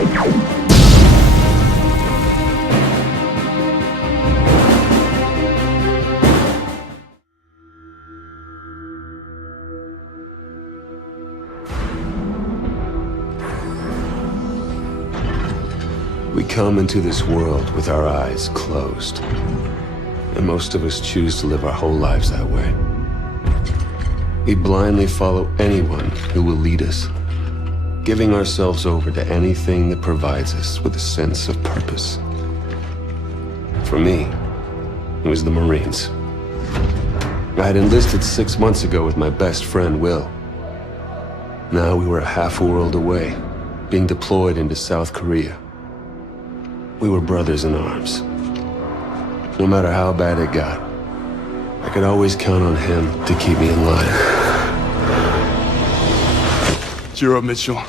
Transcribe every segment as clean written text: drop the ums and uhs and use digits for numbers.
We come into this world with our eyes closed. And most of us choose to live our whole lives that way. We blindly follow anyone who will lead us, giving ourselves over to anything that provides us with a sense of purpose. For me, it was the Marines. I had enlisted 6 months ago with my best friend, Will. Now we were a half a world away, being deployed into South Korea. We were brothers in arms. No matter how bad it got, I could always count on him to keep me in line. Cheer up, Mitchell.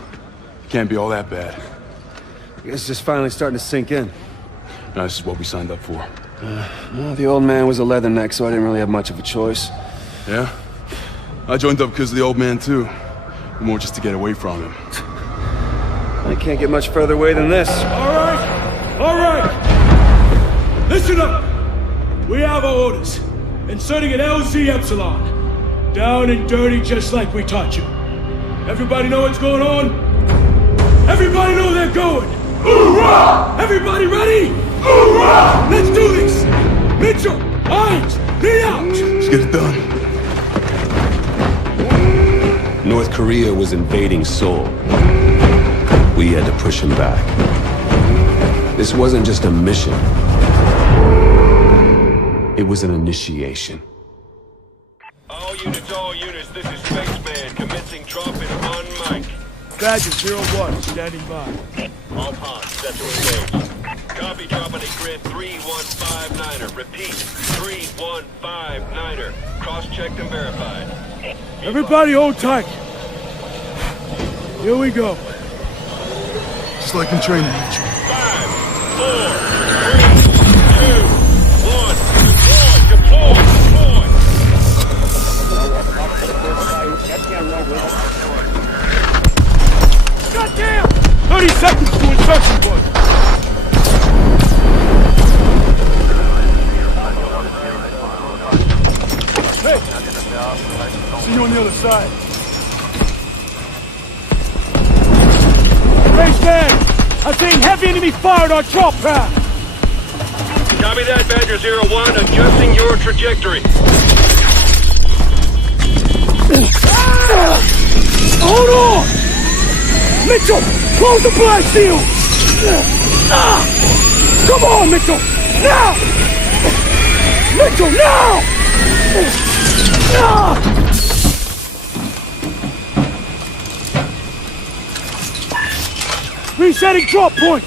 Can't be all that bad. I guess it's just finally starting to sink in. No, this is what we signed up for. Well, the old man was a leatherneck, so I didn't really have much of a choice. Yeah? I joined up because of the old man, too. More just to get away from him. I can't get much further away than this. All right! Listen up! We have our orders. Inserting an LZ Epsilon. Down and dirty just like we taught you. Everybody know what's going on? Everybody know they're going! Hoorah! Everybody ready? Hoorah! Let's do this! Mitchell! Hines! Lead out! Let's get it done. North Korea was invading Seoul. We had to push him back. This wasn't just a mission. It was an initiation. All units, this is Spaceman, commencing drop in on mic. Badger 01, standing by. All pods, set to engage. Copy, dropping a grid 3159er. Repeat, 3159er. Cross-checked and verified. Everybody hold tight. Here we go. Just like in training, Mitchell. 5, 4, 3, 2, 1. Deploy! Goddamn! 30 seconds to insertion point. Hey! See you on the other side. Spaceman! I'm seeing heavy enemy fire on our drop path! Copy that, Badger 01, adjusting your trajectory. Hold on! Mitchell, close the blast shield! Come on, Mitchell! Now! Mitchell, now! Resetting drop point!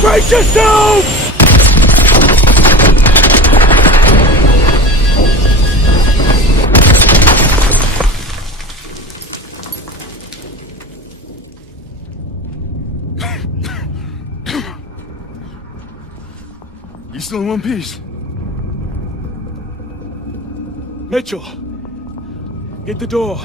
Brace yourself! You still in one piece? Mitchell, get the door.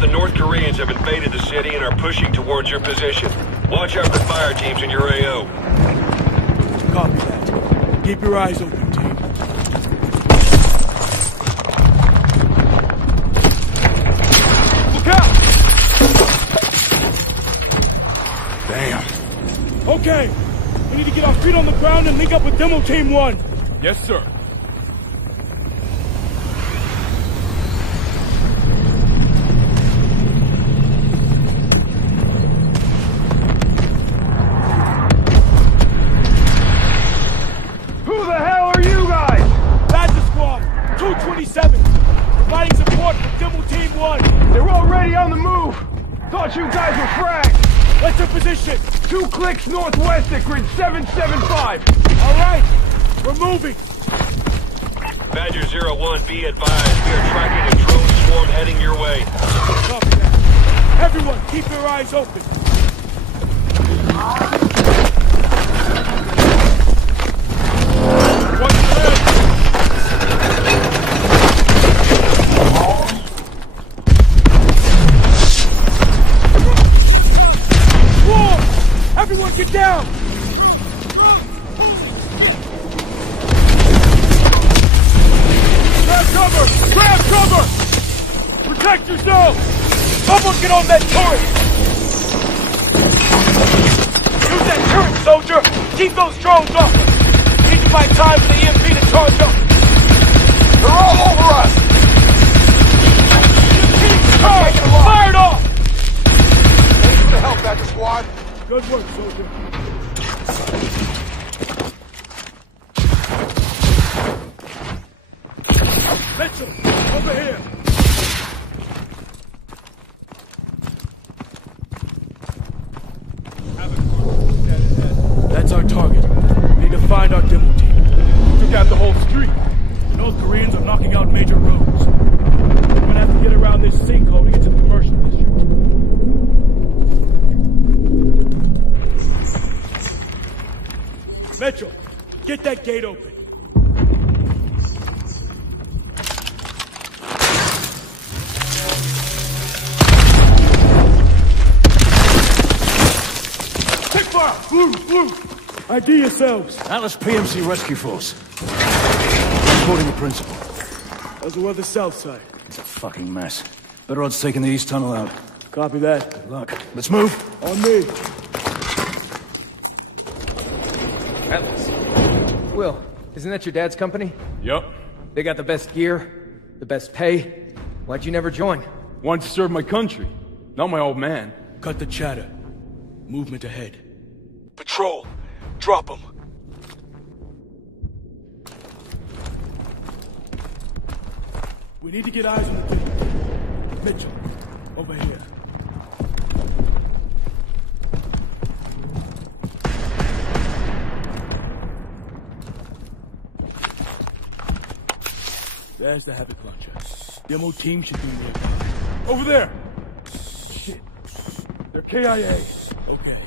The North Koreans have invaded the city and are pushing towards your position. Watch out for fire teams in your AO. Copy that. Keep your eyes open, team. Look out! Damn. Okay, we need to get our feet on the ground and link up with Demo Team 1. Yes, sir. Providing support for Demo Team 1. They're already on the move. Thought you guys were fragged! What's your position? 2 clicks northwest at grid 775. All right, we're moving. Badger 01, be advised. We are tracking a drone swarm heading your way. Copy that. Everyone, keep your eyes open. Watch your head. Whoa! Everyone get down! Grab cover! Grab cover! Protect yourself! Someone get on that turret! Use that turret, soldier! Keep those drones up! Need to find time for the EMP to charge up! They're all over us! Charge! Fired off! Thanks for the help, Badger Squad. Good work, soldier. Mitchell, over here! That's our target. We need to find our demo team. Took out the whole street. The North Koreans are knocking out major roads. We're gonna have to get around this sinkhole to get to the commercial district. Mitchell, get that gate open. Take fire! Blue! ID yourselves. Atlas PMC Rescue Force. Reporting the principal. How's the weather south side? It's a fucking mess. Better odds taking the east tunnel out. Copy that. Good luck. Let's move. On me. Atlas. Will, isn't that your dad's company? Yup. They got the best gear, the best pay. Why'd you never join? Wanted to serve my country. Not my old man. Cut the chatter. Movement ahead. Patrol. Drop them. We need to get eyes on the thing. Mitchell, over here. There's the Havoc launcher. Demo team should be nearby. Over there! Shit. They're KIA. Okay.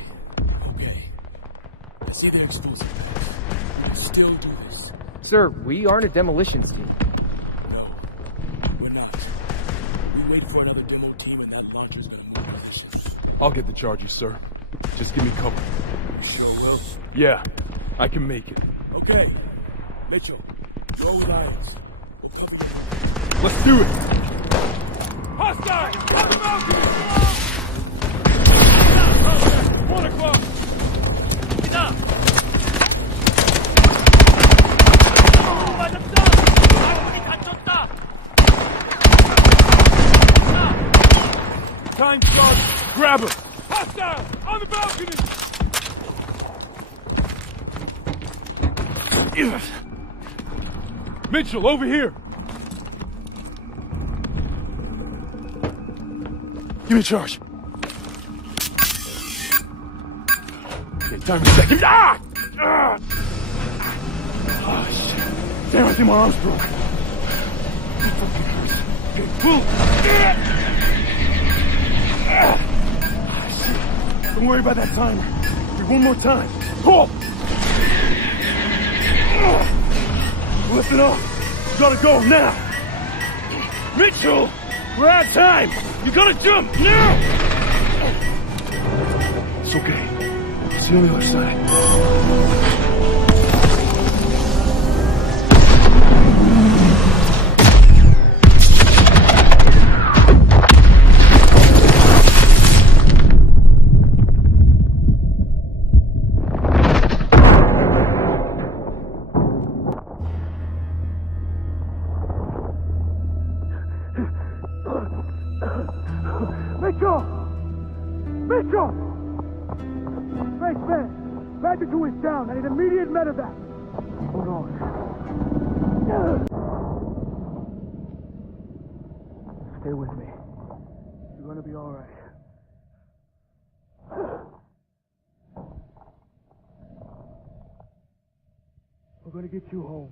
I see their explosive. We'll still do this. Sir, we aren't a demolitions team. No, we're not. We wait for another demo team and that launcher's gonna move position. I'll get the charges, sir. Just give me cover. Sure will. Yeah, I can make it. Okay. Mitchell, roll with irons. We'll cover you. Let's do it! Hostile! Got the balcony! 1 o'clock! Get up! Time starts. Grab him! Hostile! On the balcony! Mitchell, over here! Give me a charge. Okay, time a second. Ah! Ah! Oh, shit. Damn, I think my arm's broke. Okay, pull. Shit. Don't worry about that timer. One more time. Pull! Lift it up. You gotta go now. Mitchell! We're out of time! You gotta jump now! It's okay. See you on the other side. Mitchell! Space man! Badger 2 is down. I need immediate medevac. Hold on. Stay with me. You're gonna be alright. gonna get you home.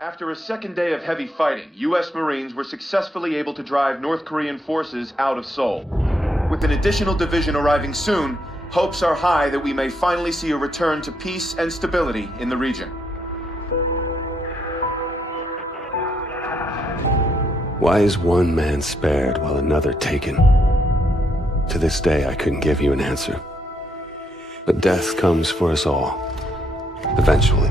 After a second day of heavy fighting, U.S. Marines were successfully able to drive North Korean forces out of Seoul. With an additional division arriving soon, hopes are high that we may finally see a return to peace and stability in the region. Why is one man spared while another taken? To this day, I couldn't give you an answer. But death comes for us all. Eventually.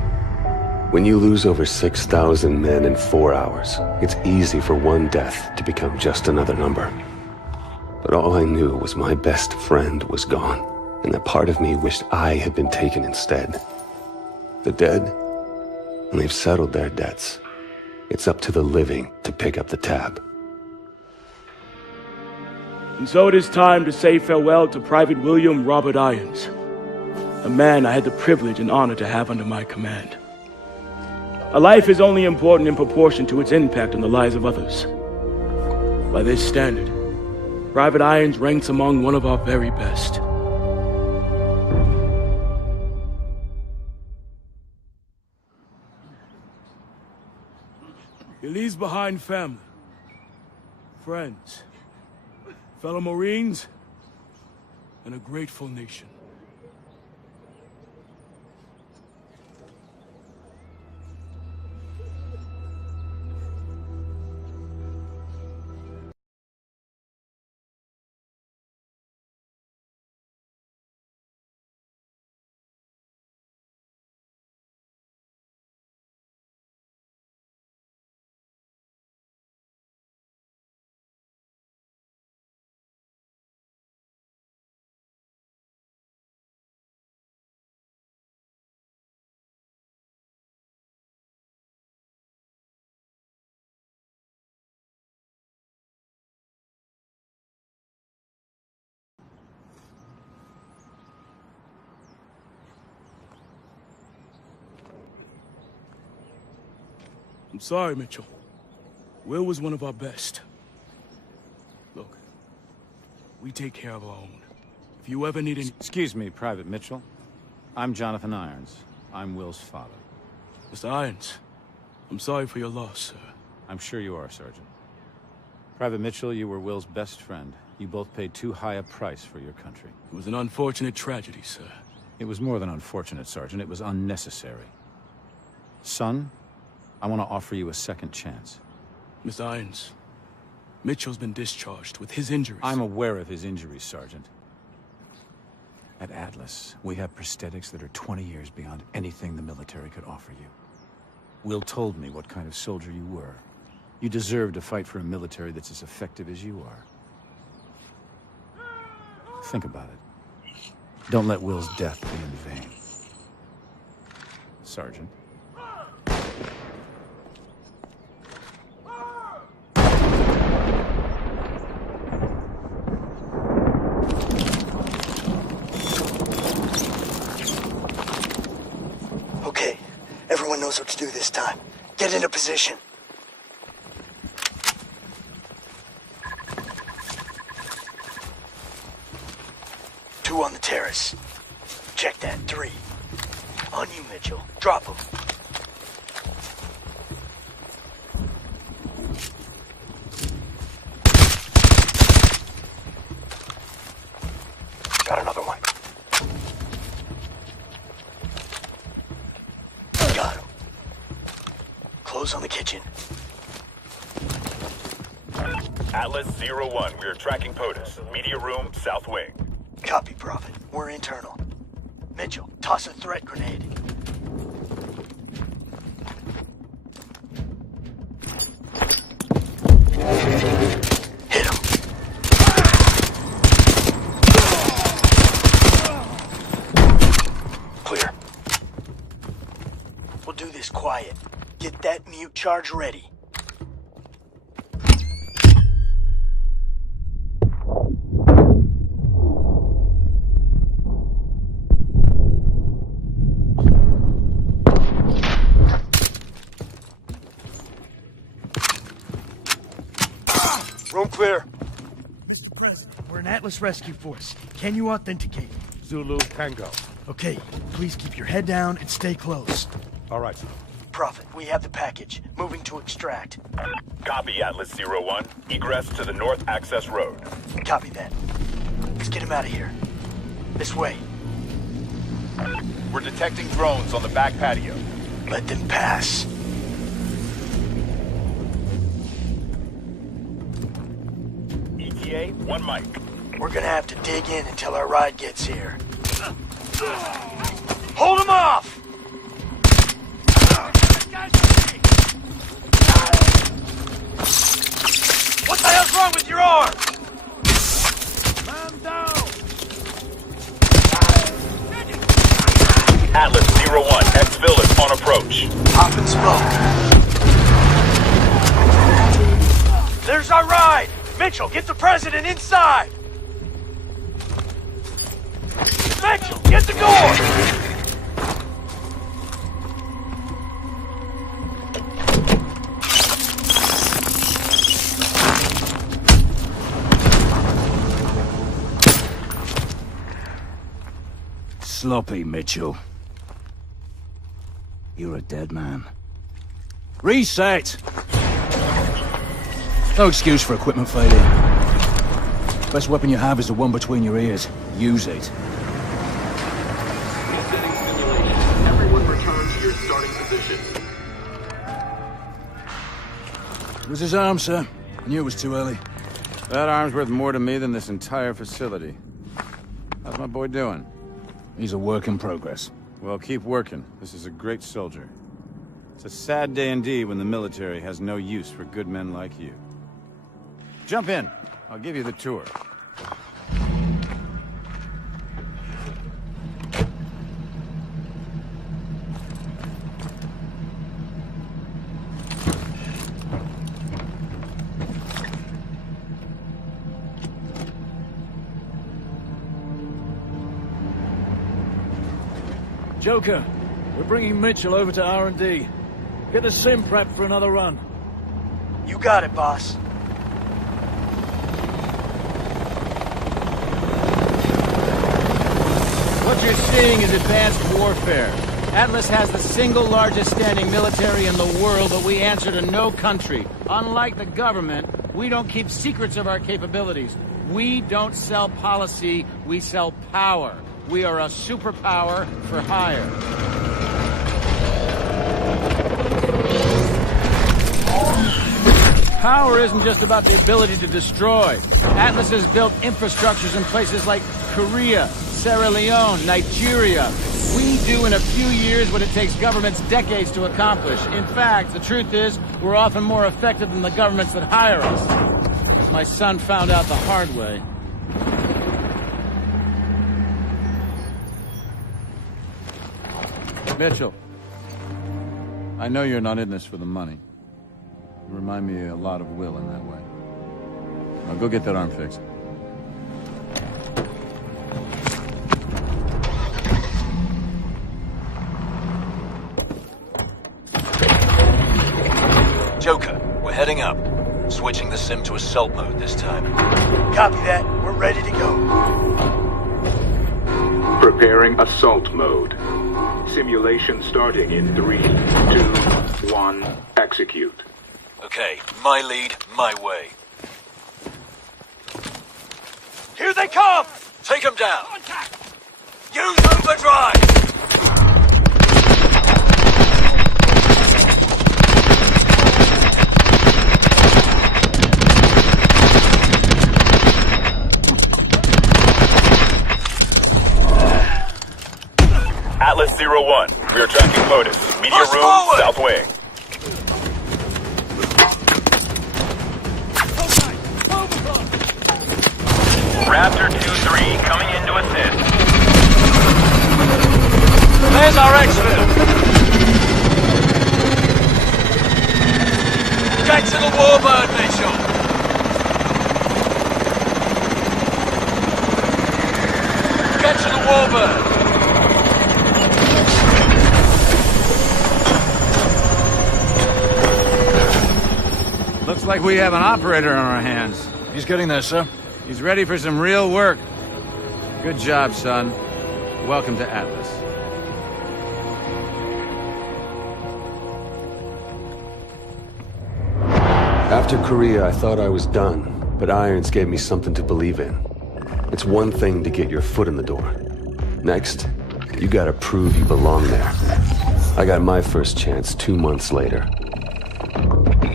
When you lose over 6,000 men in 4 hours, it's easy for one death to become just another number. But all I knew was my best friend was gone, and that part of me wished I had been taken instead. The dead, and they've settled their debts. It's up to the living to pick up the tab. And so it is time to say farewell to Private William Robert Irons, a man I had the privilege and honor to have under my command. A life is only important in proportion to its impact on the lives of others. By this standard, Private Irons ranks among one of our very best. He leaves behind family, friends, fellow Marines, and a grateful nation. I'm sorry, Mitchell. Will was one of our best. Look, we take care of our own. If you ever need any— Excuse me, Private Mitchell. I'm Jonathan Irons. I'm Will's father. Mr. Irons, I'm sorry for your loss, sir. I'm sure you are, Sergeant. Private Mitchell, you were Will's best friend. You both paid too high a price for your country. It was an unfortunate tragedy, sir. It was more than unfortunate, Sergeant. It was unnecessary. Son, I want to offer you a second chance. Mr. Irons, Mitchell's been discharged with his injuries. I'm aware of his injuries, Sergeant. At Atlas, we have prosthetics that are 20 years beyond anything the military could offer you. Will told me what kind of soldier you were. You deserve to fight for a military that's as effective as you are. Think about it. Don't let Will's death be in vain. Sergeant. Okay, everyone knows what to do this time. Get into position. Two on the terrace. Check that, 3. On you, Mitchell. Drop him. Got another one. Got him. Close on the kitchen. Atlas 01, we are tracking POTUS. Media room, south wing. Copy, Prophet. We're internal. Mitchell, toss a threat grenade. Hit him. Clear. We'll do this quiet. Get that mute charge ready. clear. This is President. We're an Atlas Rescue Force. Can you authenticate? Zulu Tango. Okay, please keep your head down and stay close. All right, sir. Prophet, we have the package. Moving to extract. Copy, Atlas 01. Egress to the north access road. Copy that. Let's get him out of here. This way. We're detecting drones on the back patio. Let them pass. ETA, 1 mic. We're gonna have to dig in until our ride gets here. Hold him off! What the hell's wrong with your arm? Man down! Atlas 01, exfil is on approach. Pop and smoke. There's our ride! Mitchell, get the president inside! Mitchell, get the door! Sloppy, Mitchell. You're a dead man. Reset! No excuse for equipment failure. Best weapon you have is the one between your ears. Use it. Resetting simulation. Everyone return to your starting position. It was his arm, sir. I knew it was too early. That arm's worth more to me than this entire facility. How's my boy doing? He's a work in progress. Well, keep working. This is a great soldier. It's a sad day indeed when the military has no use for good men like you. Jump in. I'll give you the tour. Joker, we're bringing Mitchell over to R&D. Get the sim prepped for another run. You got it, boss. What you're seeing is advanced warfare. Atlas has the single largest standing military in the world, but we answer to no country. Unlike the government, we don't keep secrets of our capabilities. We don't sell policy, we sell power. We are a superpower for hire. Power isn't just about the ability to destroy. Atlas has built infrastructures in places like Korea, Sierra Leone, Nigeria. We do in a few years what it takes governments decades to accomplish. In fact, the truth is, we're often more effective than the governments that hire us. As my son found out the hard way. Mitchell, I know you're not in this for the money. You remind me a lot of Will in that way. Now go get that arm fixed. Joker, we're heading up. Switching the sim to assault mode this time. Copy that. We're ready to go. Preparing assault mode. Simulation starting in 3, 2, 1, execute. Okay, my lead, my way. Here they come! Take them down! Use overdrive! Atlas 01, we are tracking POTUS. Media room, forward. South wing. Raptor 2-3, coming in to assist. There's our exfil. Get to the warbird, Mitchell! Get to the warbird! Looks like we have an operator on our hands. He's getting there, sir. He's ready for some real work. Good job, son. Welcome to Atlas. After Korea, I thought I was done, but Irons gave me something to believe in. It's one thing to get your foot in the door. Next, you gotta prove you belong there. I got my first chance 2 months later.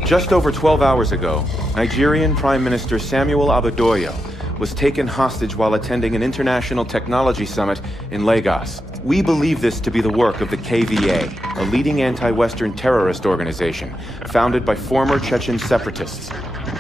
Just over 12 hours ago, Nigerian Prime Minister Samuel Abadoyo was taken hostage while attending an international technology summit in Lagos. We believe this to be the work of the KVA, a leading anti-Western terrorist organization founded by former Chechen separatists.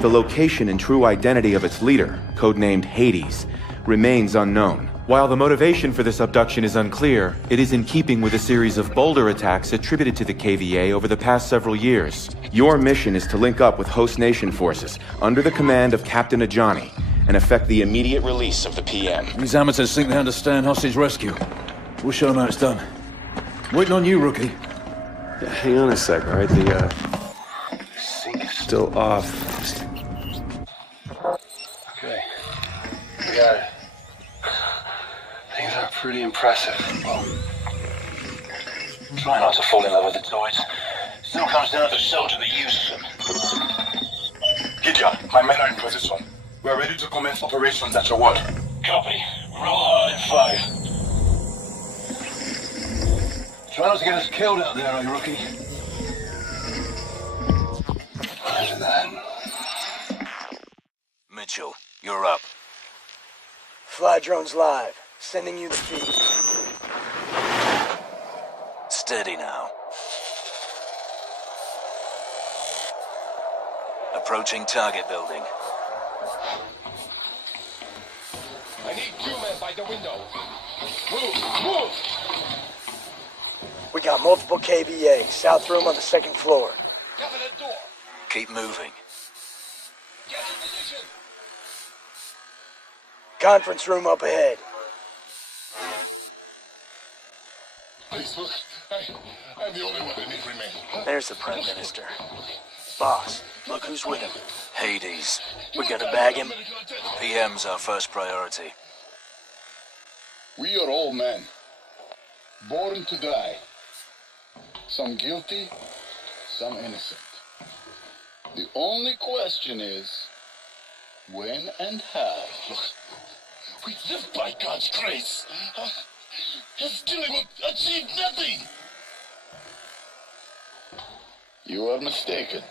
The location and true identity of its leader, codenamed Hades, remains unknown. While the motivation for this abduction is unclear, it is in keeping with a series of bolder attacks attributed to the KVA over the past several years. Your mission is to link up with host nation forces under the command of Captain Ajani and effect the immediate release of the PM. These amateurs think they understand hostage rescue. We'll show them how it's done. Waiting on you, rookie. Yeah, hang on a sec, all right? The sync is still off. Okay. We got it. Things are pretty impressive. Try not to fall in love with the toys. Still comes down to soldier the use of them. Gideon, my men are in position. We are ready to commence operations at your word. Copy. Roll hard and fire. Try not to get us killed out there, eh, rookie? Roger that. Mitchell, you're up. Fly drones live. Sending you the feed. Steady now. Approaching target building. I need 2 men by the window. Move! Move! We got multiple KVA. South room on the 2nd floor. Cover the door. Keep moving. Get in position. Conference room up ahead. Please look. I'm the only one that needs remain. There's the Prime Minister. Boss, look who's with him. Hades. We gotta bag him. The PM's our first priority. We are all men. Born to die. Some guilty, some innocent. The only question is, when and how? We live by God's grace. His killing will achieve nothing. You are mistaken.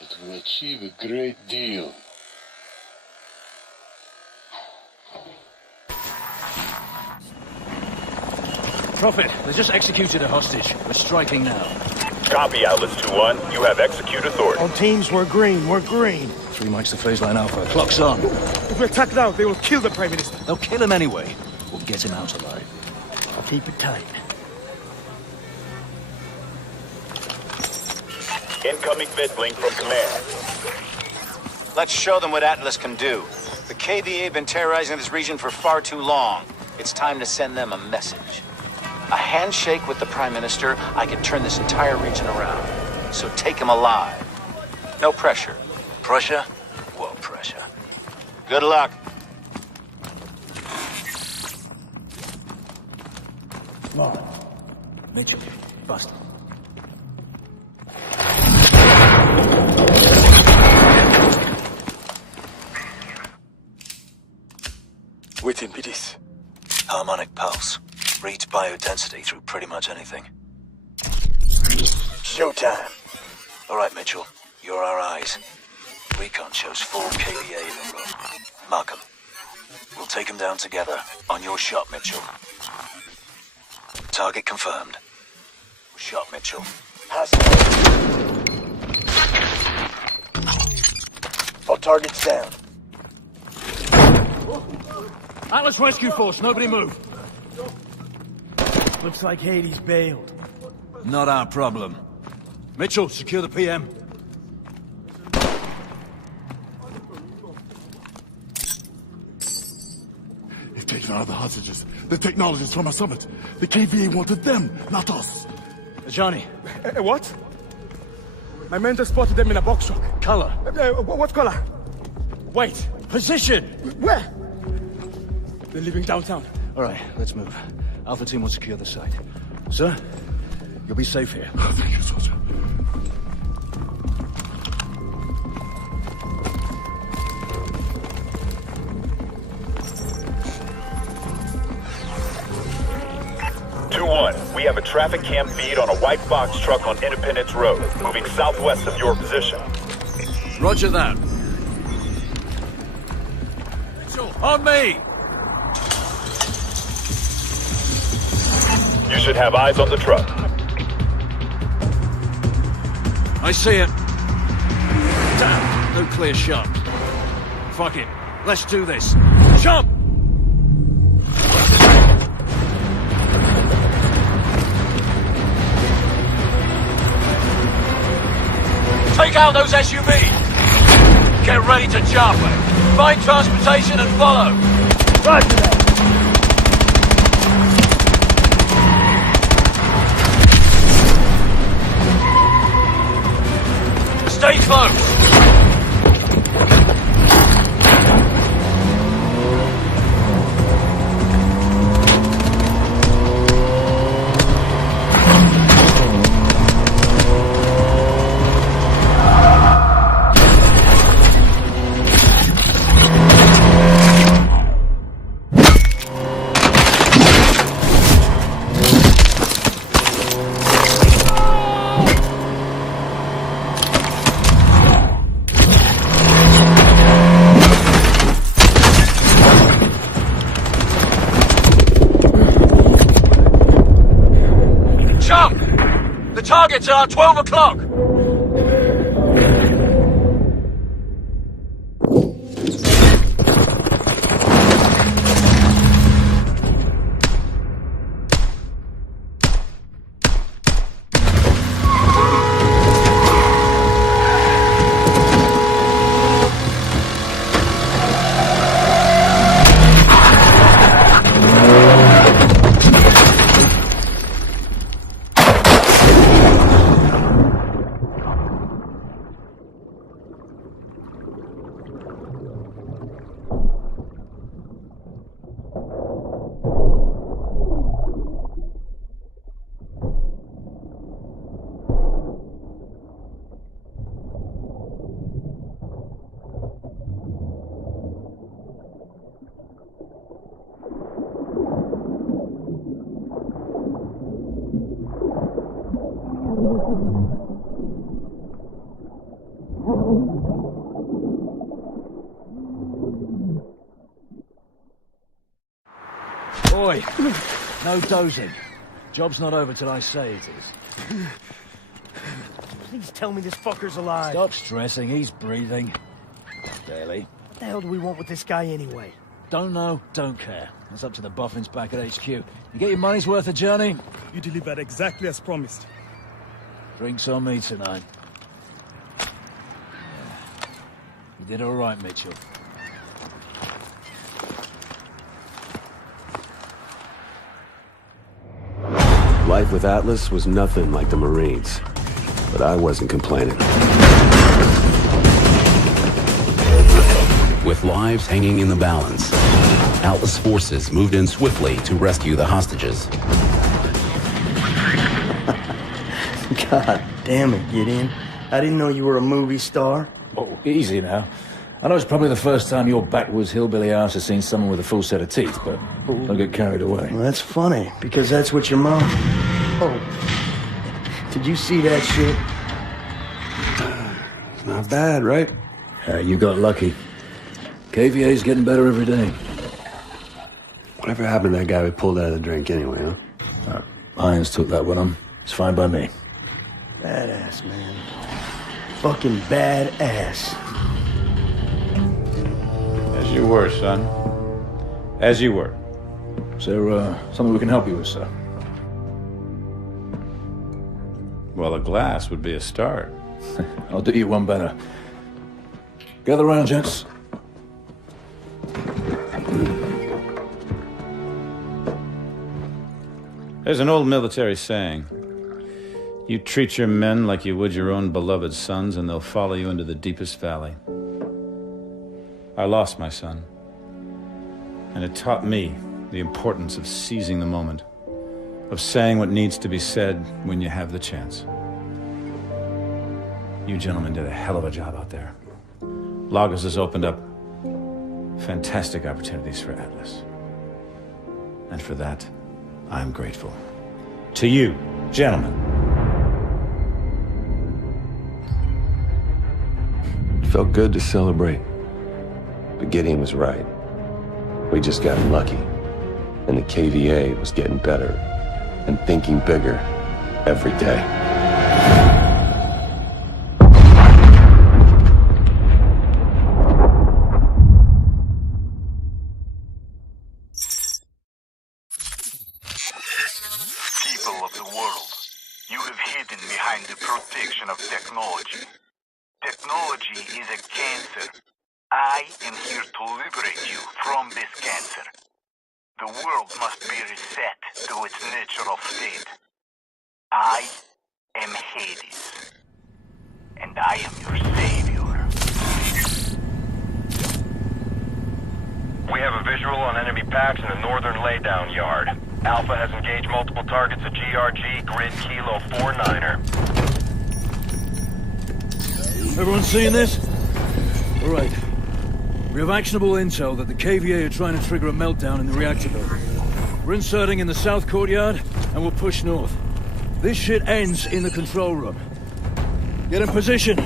It will achieve a great deal. Prophet, they just executed a hostage. We're striking now. Copy, Atlas 2-1. You have execute authority. On teams, we're green, we're green. 3 mics to phase line Alpha. Clock's on. If we attack now, they will kill the Prime Minister. They'll kill him anyway. We'll get him out alive. I'll keep it tight. Incoming vidlink from command. Let's show them what Atlas can do. The KVA have been terrorizing this region for far too long. It's time to send them a message. A handshake with the Prime Minister, I can turn this entire region around. So take him alive. No pressure. Pressure? Whoa, pressure. Good luck. Come on. Mitchell, bust. Within PDs. Harmonic pulse. Reads biodensity through pretty much anything. Showtime. All right, Mitchell. You're our eyes. Recon shows 4 KVA in the room. Mark 'em. We'll take them down together. On your shot, Mitchell. Target confirmed. Shot, Mitchell. All targets down. Atlas Rescue Force, nobody move. Looks like Hades bailed. Not our problem. Mitchell, secure the PM. Taking out the hostages. The technologists from our summit. The KVA wanted them, not us. Johnny. What? My men just spotted them in a box truck. Color. What color? Wait. Position. Where? They're leaving downtown. All right, let's move. Alpha team will secure the site. Sir, you'll be safe here. Thank you, soldier. We have a traffic cam feed on a white box truck on Independence Road, moving southwest of your position. Roger that. On me! You should have eyes on the truck. I see it. Damn, no clear shot. Fuck it. Let's do this. Jump! Take out those SUVs! Get ready to jump! Find transportation and follow! Roger that! Stay close! Targets are 12 o'clock! Boy, no dozing. Job's not over till I say it is. Please tell me this fucker's alive. Stop stressing, he's breathing. Barely. What the hell do we want with this guy anyway? Don't know, don't care. It's up to the boffins back at HQ. You get your money's worth of journey? You delivered exactly as promised. Drinks on me tonight. Yeah. You did all right, Mitchell. Life with Atlas was nothing like the Marines, but I wasn't complaining. With lives hanging in the balance, Atlas forces moved in swiftly to rescue the hostages. God damn it, Gideon. I didn't know you were a movie star. Oh, easy now. I know it's probably the first time your backwoods hillbilly ass has seen someone with a full set of teeth, but don't get carried away. Well, that's funny, because that's what your mom... Oh. Did you see that shit? Not bad, right? You got lucky. KVA's getting better every day. Whatever happened to that guy we pulled out of the drink anyway, huh? Irons took that one on. It's fine by me. Badass, man. Fucking badass. As you were, son. As you were. Is there something we can help you with, sir? Well, a glass would be a start. I'll do you one better. Gather round, gents. There's an old military saying, You treat your men like you would your own beloved sons, and they'll follow you into the deepest valley. I lost my son, and it taught me the importance of seizing the moment, of saying what needs to be said when you have the chance. You gentlemen did a hell of a job out there. Lagos has opened up fantastic opportunities for Atlas. And for that, I'm grateful. To you, gentlemen. It felt good to celebrate. But Gideon was right. We just got lucky. And the KVA was getting better and thinking bigger every day. People of the world, you have hidden behind the protection of technology. Technology is a cancer. I am here to liberate you from this cancer. The world must be reset to its natural state. I am Hades, and I am your savior. We have a visual on enemy packs in the northern laydown yard. Alpha has engaged multiple targets at GRG, grid Kilo 49er. Everyone seeing this? All right. We have actionable intel that the KVA are trying to trigger a meltdown in the reactor building. We're inserting in the south courtyard, and we'll push north. This shit ends in the control room. Get in position.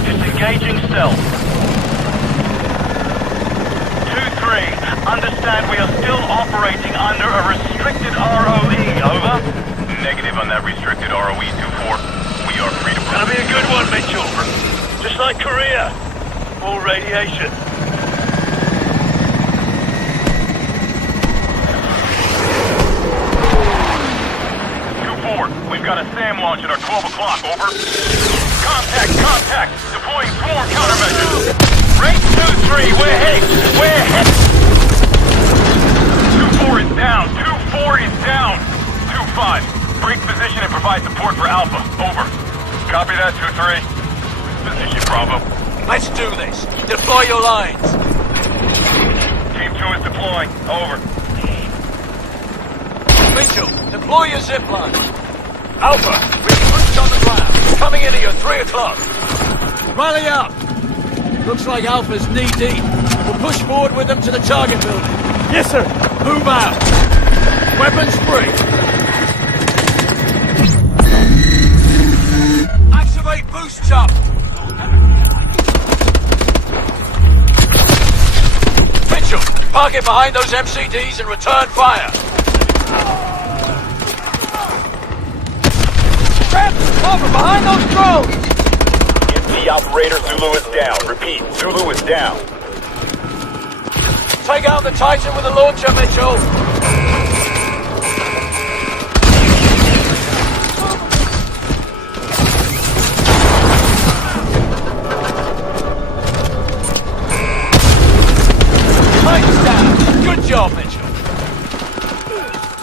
Disengaging stealth. 2-3, understand we are still operating under a restricted ROE, over? Negative on that restricted ROE 2-4. We are free to proceed. Gonna be a good one, Mitchell. Just like Korea. Full radiation. 2-4, we've got a SAM launch at our 12 o'clock, over. Contact! Deploying swarm countermeasures. Range 2-3, we're hit! 2-4 is down. 2-4 is down. 2-5, break position and provide support for Alpha. Over. Copy that, 2-3. Position Bravo. Let's do this. Deploy your lines. Team 2 is deploying. Over. Mitchell, deploy your zip line. Alpha, we're boots on the ground. Coming in at your 3 o'clock. Rally up! Looks like Alpha's knee-deep. We'll push forward with them to the target building. Yes, sir. Move out. Weapons free. Activate boost jump. Mitchell, park it behind those MCDs and return fire. Over behind those drones! MT operator, Zulu is down. Repeat, Zulu is down. Take out the Titan with a launcher, Mitchell! Titan's down! Good job, Mitchell!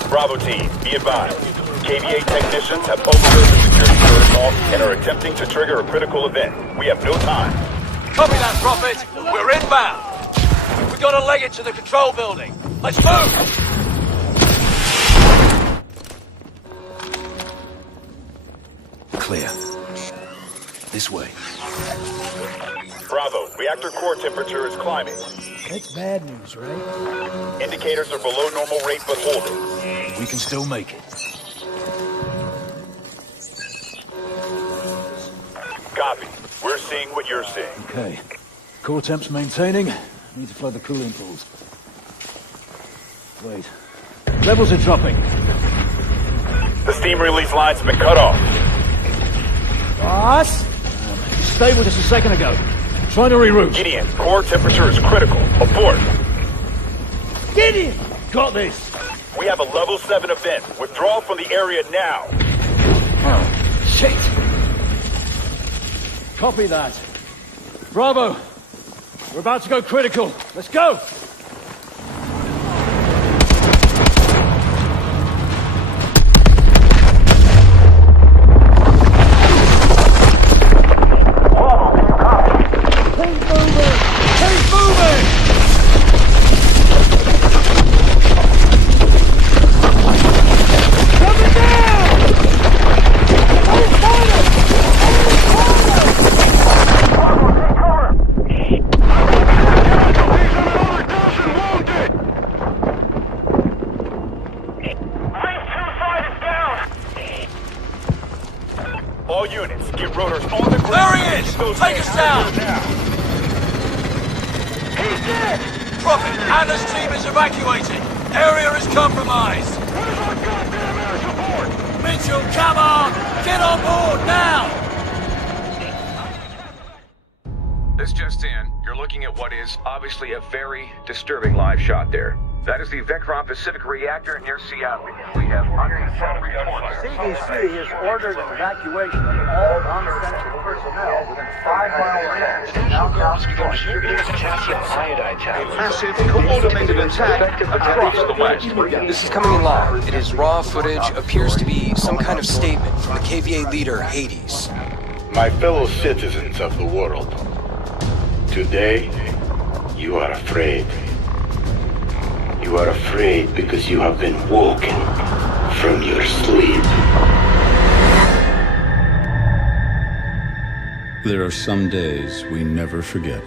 Bravo team, be advised. KVA technicians have overheard the security protocol and are attempting to trigger a critical event. We have no time. Copy that, Prophet. We're inbound. We've got to leg it to the control building. Let's move! Clear. This way. Bravo, reactor core temperature is climbing. That's bad news, right? Indicators are below normal rate but holding. We can still make it. Copy. We're seeing what you're seeing. Okay. Core temp's maintaining. Need to flood the cooling pools. Wait. Levels are dropping. The steam release lines have been cut off. Boss? Stable just a second ago. Trying to reroute. Gideon, core temperature is critical. Abort. Gideon! Got this. We have a level 7 event. Withdraw from the area now. Oh, shit. Copy that. Bravo. We're about to go critical. Let's go. All units, get rotors on the ground. There he is! Take us down! He's dead! Prophet, Atlas team is evacuating. Area is compromised. Where's our goddamn air support? Mitchell, come on! Get on board now! This just in, you're looking at what is obviously a very disturbing live shot there. That is the Vectron Pacific reactor near Seattle. We have unconfirmed reports. CDC has ordered an evacuation of all non-essential personnel within 5-mile range. Massive coordinated attack across the West. This is coming in live. It is raw footage. Appears to be some kind of statement from the KVA leader, Hades. My fellow citizens of the world, today, you are afraid. You are afraid because you have been woken from your sleep. There are some days we never forget.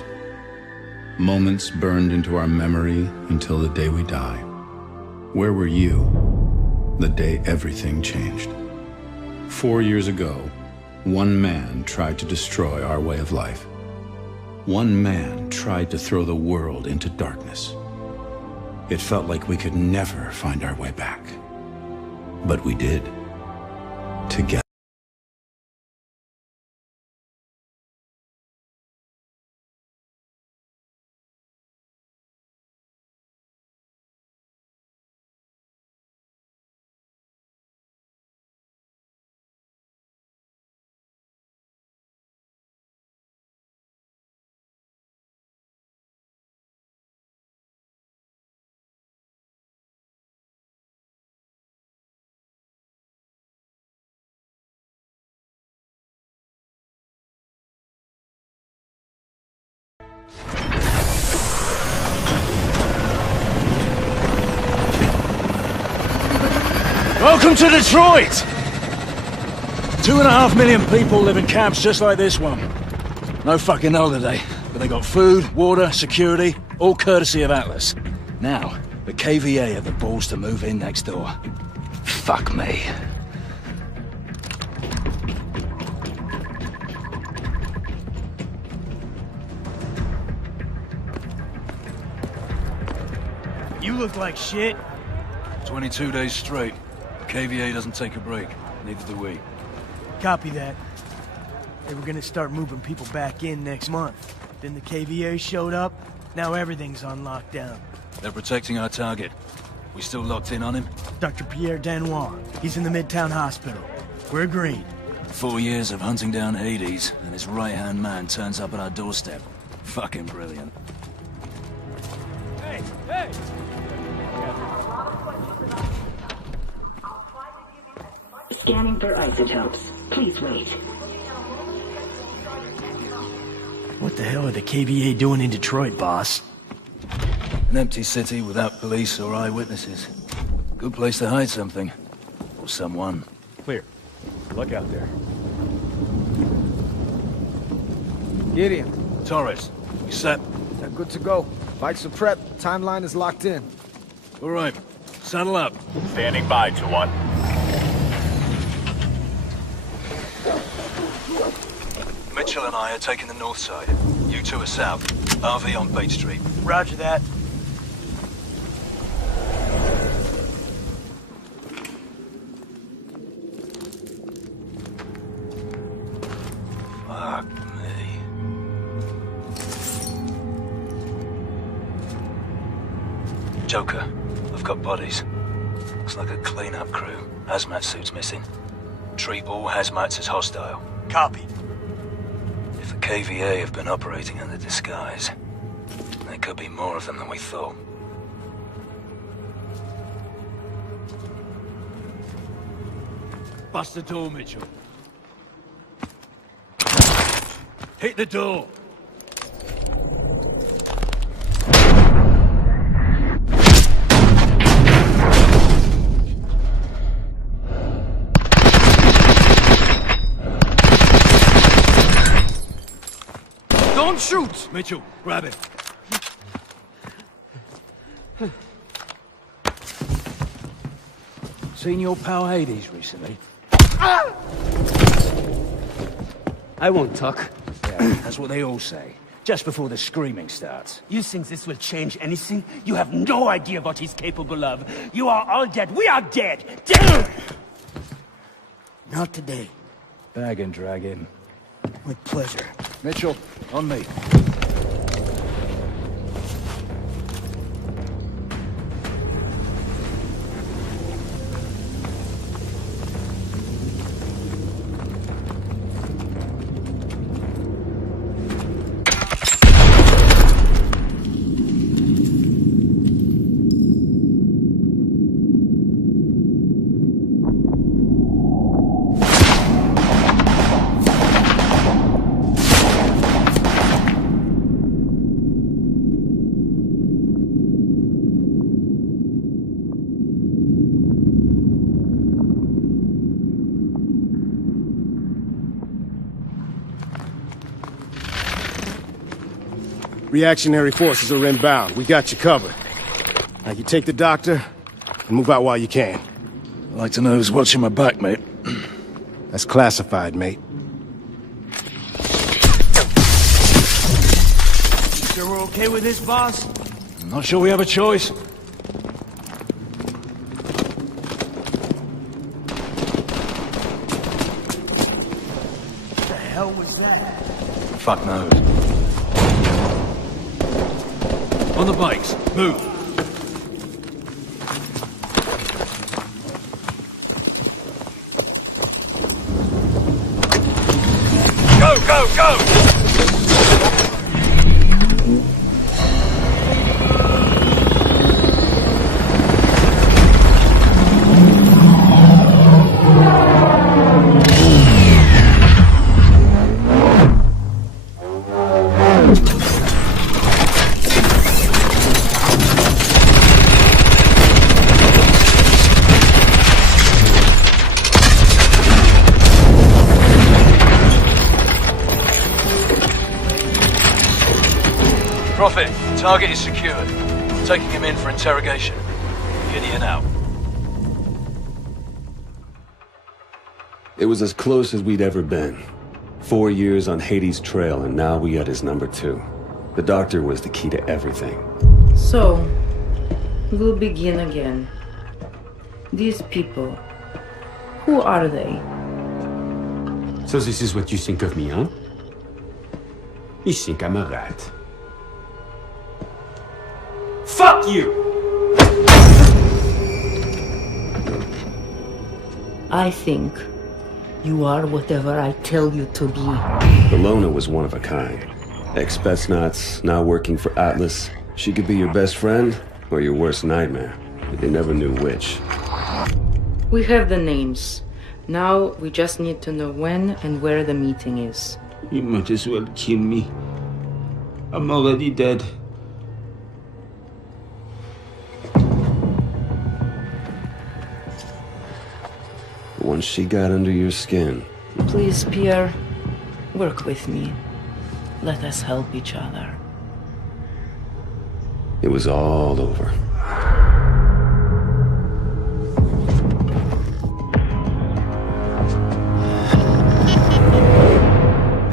Moments burned into our memory until the day we die. Where were you the day everything changed? 4 years ago, one man tried to destroy our way of life. One man tried to throw the world into darkness. It felt like we could never find our way back. But we did. Together. Welcome to Detroit! 2.5 million people live in camps just like this one. No fucking holiday, but they got food, water, security, all courtesy of Atlas. Now, the KVA have the balls to move in next door. Fuck me. You look like shit. 22 days straight. KVA doesn't take a break. Neither do we. Copy that. They were gonna start moving people back in next month. Then the KVA showed up. Now everything's on lockdown. They're protecting our target. We still locked in on him? Dr. Pierre Danois. He's in the Midtown Hospital. We're agreed. 4 years of hunting down Hades, and his right-hand man turns up at our doorstep. Fucking brilliant. Hey, hey! Scanning for isotopes. Please wait. What the hell are the KVA doing in Detroit, boss? An empty city without police or eyewitnesses. Good place to hide something. Or someone. Clear. Look out there. Gideon. Torres, you set? They're good to go. Flights are prepped. Timeline is locked in. All right. Saddle up. Standing by, 2-1. Mitchell and I are taking the north side. You two are south. RV on Bait Street. Roger that. Fuck me. Joker, I've got bodies. Looks like a clean-up crew. Hazmat suits missing. Treat all hazmats as hostile. Copy. If the KVA have been operating under disguise, there could be more of them than we thought. Bust the door, Mitchell. Hit the door! Don't shoot! Mitchell, grab it. Seen your pal Hades recently? I won't talk. Yeah, that's what they all say. Just before the screaming starts. You think this will change anything? You have no idea what he's capable of. You are all dead. We are dead. Dead! Not today. Bag and drag him. With pleasure. Mitchell, on me. Reactionary forces are inbound. We got you covered. Now you take the doctor and move out while you can. I'd like to know who's watching my back, mate. That's classified, mate. Sure we're okay with this, boss? I'm not sure we have a choice. What the hell was that? Fuck knows. On the bikes, move. Go, go, go! Prophet, target is secured. Taking him in for interrogation. Gideon out. It was as close as we'd ever been. 4 years on Hades' trail, and now we got his number 2. The doctor was the key to everything. So, we'll begin again. These people, who are they? So this is what you think of me, huh? You think I'm a rat. Fuck you! I think you are whatever I tell you to be. Ilona was one of a kind. Ex-Spetsnaz, now working for Atlas. She could be your best friend or your worst nightmare. But you never knew which. We have the names. Now we just need to know when and where the meeting is. You might as well kill me. I'm already dead. Once she got under your skin. Please, Pierre, work with me. Let us help each other. It was all over.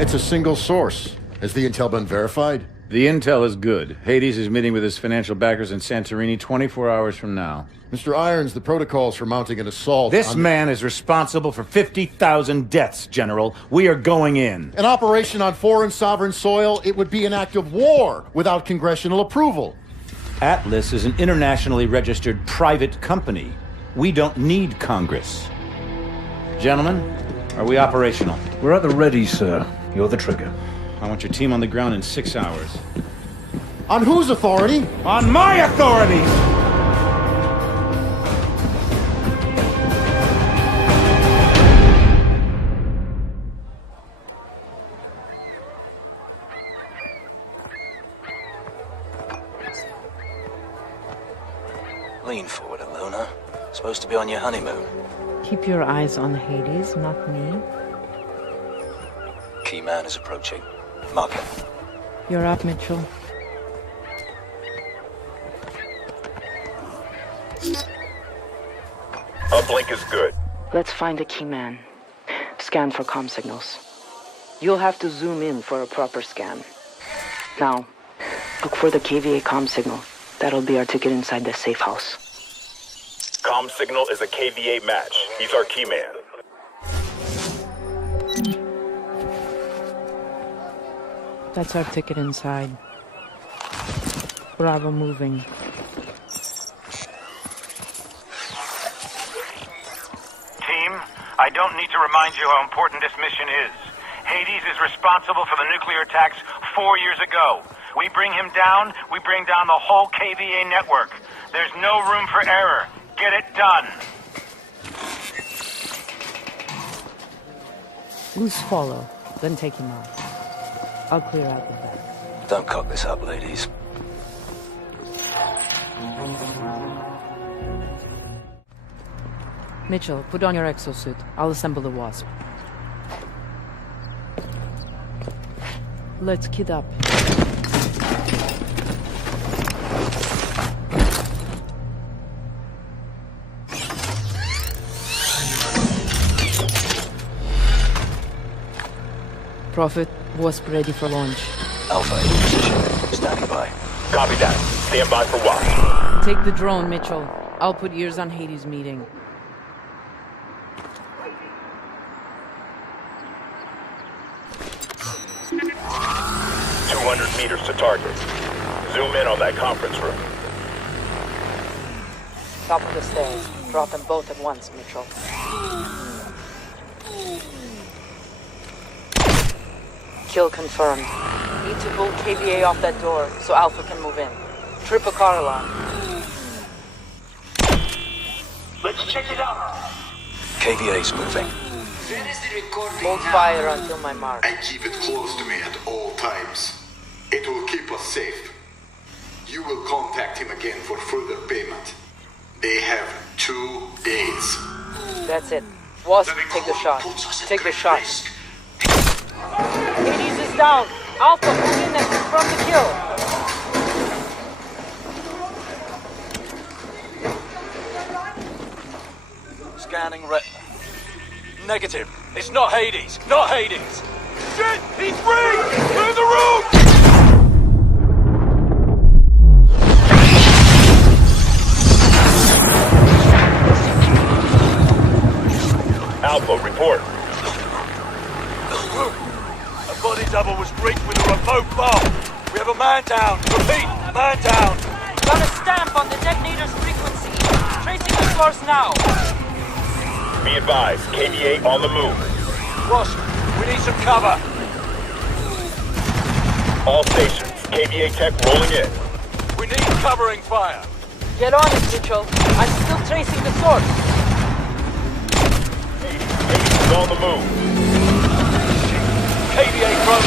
It's a single source. Has the intel been verified? The intel is good. Hades is meeting with his financial backers in Santorini 24 hours from now. Mr. Irons, the protocols for mounting an assault... This man is responsible for 50,000 deaths, General. We are going in. An operation on foreign sovereign soil, it would be an act of war without congressional approval. Atlas is an internationally registered private company. We don't need Congress. Gentlemen, are we operational? We're at the ready, sir. You're the trigger. I want your team on the ground in 6 hours. On whose authority? On my authority! Lean forward, Ilona. Supposed to be on your honeymoon. Keep your eyes on Hades, not me. Key man is approaching. Mark him. You're up, Mitchell. Uplink is good. Let's find the key man. Scan for comm signals. You'll have to zoom in for a proper scan. Now, look for the KVA comm signal. That'll be our ticket inside the safe house. Comm signal is a KVA match. He's our key man. That's our ticket inside. Bravo moving. Team, I don't need to remind you how important this mission is. Hades is responsible for the nuclear attacks 4 years ago. We bring him down, we bring down the whole KVA network. There's no room for error. Get it done. Loose follow, then take him out. I'll clear out the back. Don't cock this up, ladies. Mitchell, put on your exosuit. I'll assemble the Wasp. Let's kid up. Prophet, Wasp ready for launch. Alpha in position. Standing by. Copy that. Stand by for Wasp. Take the drone, Mitchell. I'll put ears on Hades' meeting. Meters to target. Zoom in on that conference room. Top of the stairs. Drop them both at once, Mitchell. Kill confirmed. Need to pull KVA off that door so Alpha can move in. Trip a car alarm. Let's check it out. KVA's moving. Hold fire until my mark. I keep it close to me at all times. It will keep us safe. You will contact him again for further payment. They have 2 days. That's it. Wasp, take the shot. Take the shot. Hades is down. Alpha, move in and confirm the kill. Scanning retina. Negative. It's not Hades. Not Hades. Shit! He's free! Clear the room! Alpha, report. A body double was breached with a remote bomb. We have a man down. Repeat, man down. Got a stamp on the detonator's frequency. Tracing the source now. Be advised, KVA on the move. Ross, we need some cover. All stations, KVA tech rolling in. We need covering fire. Get on it, Mitchell. I'm still tracing the source. Hades is on the move. KVA drone.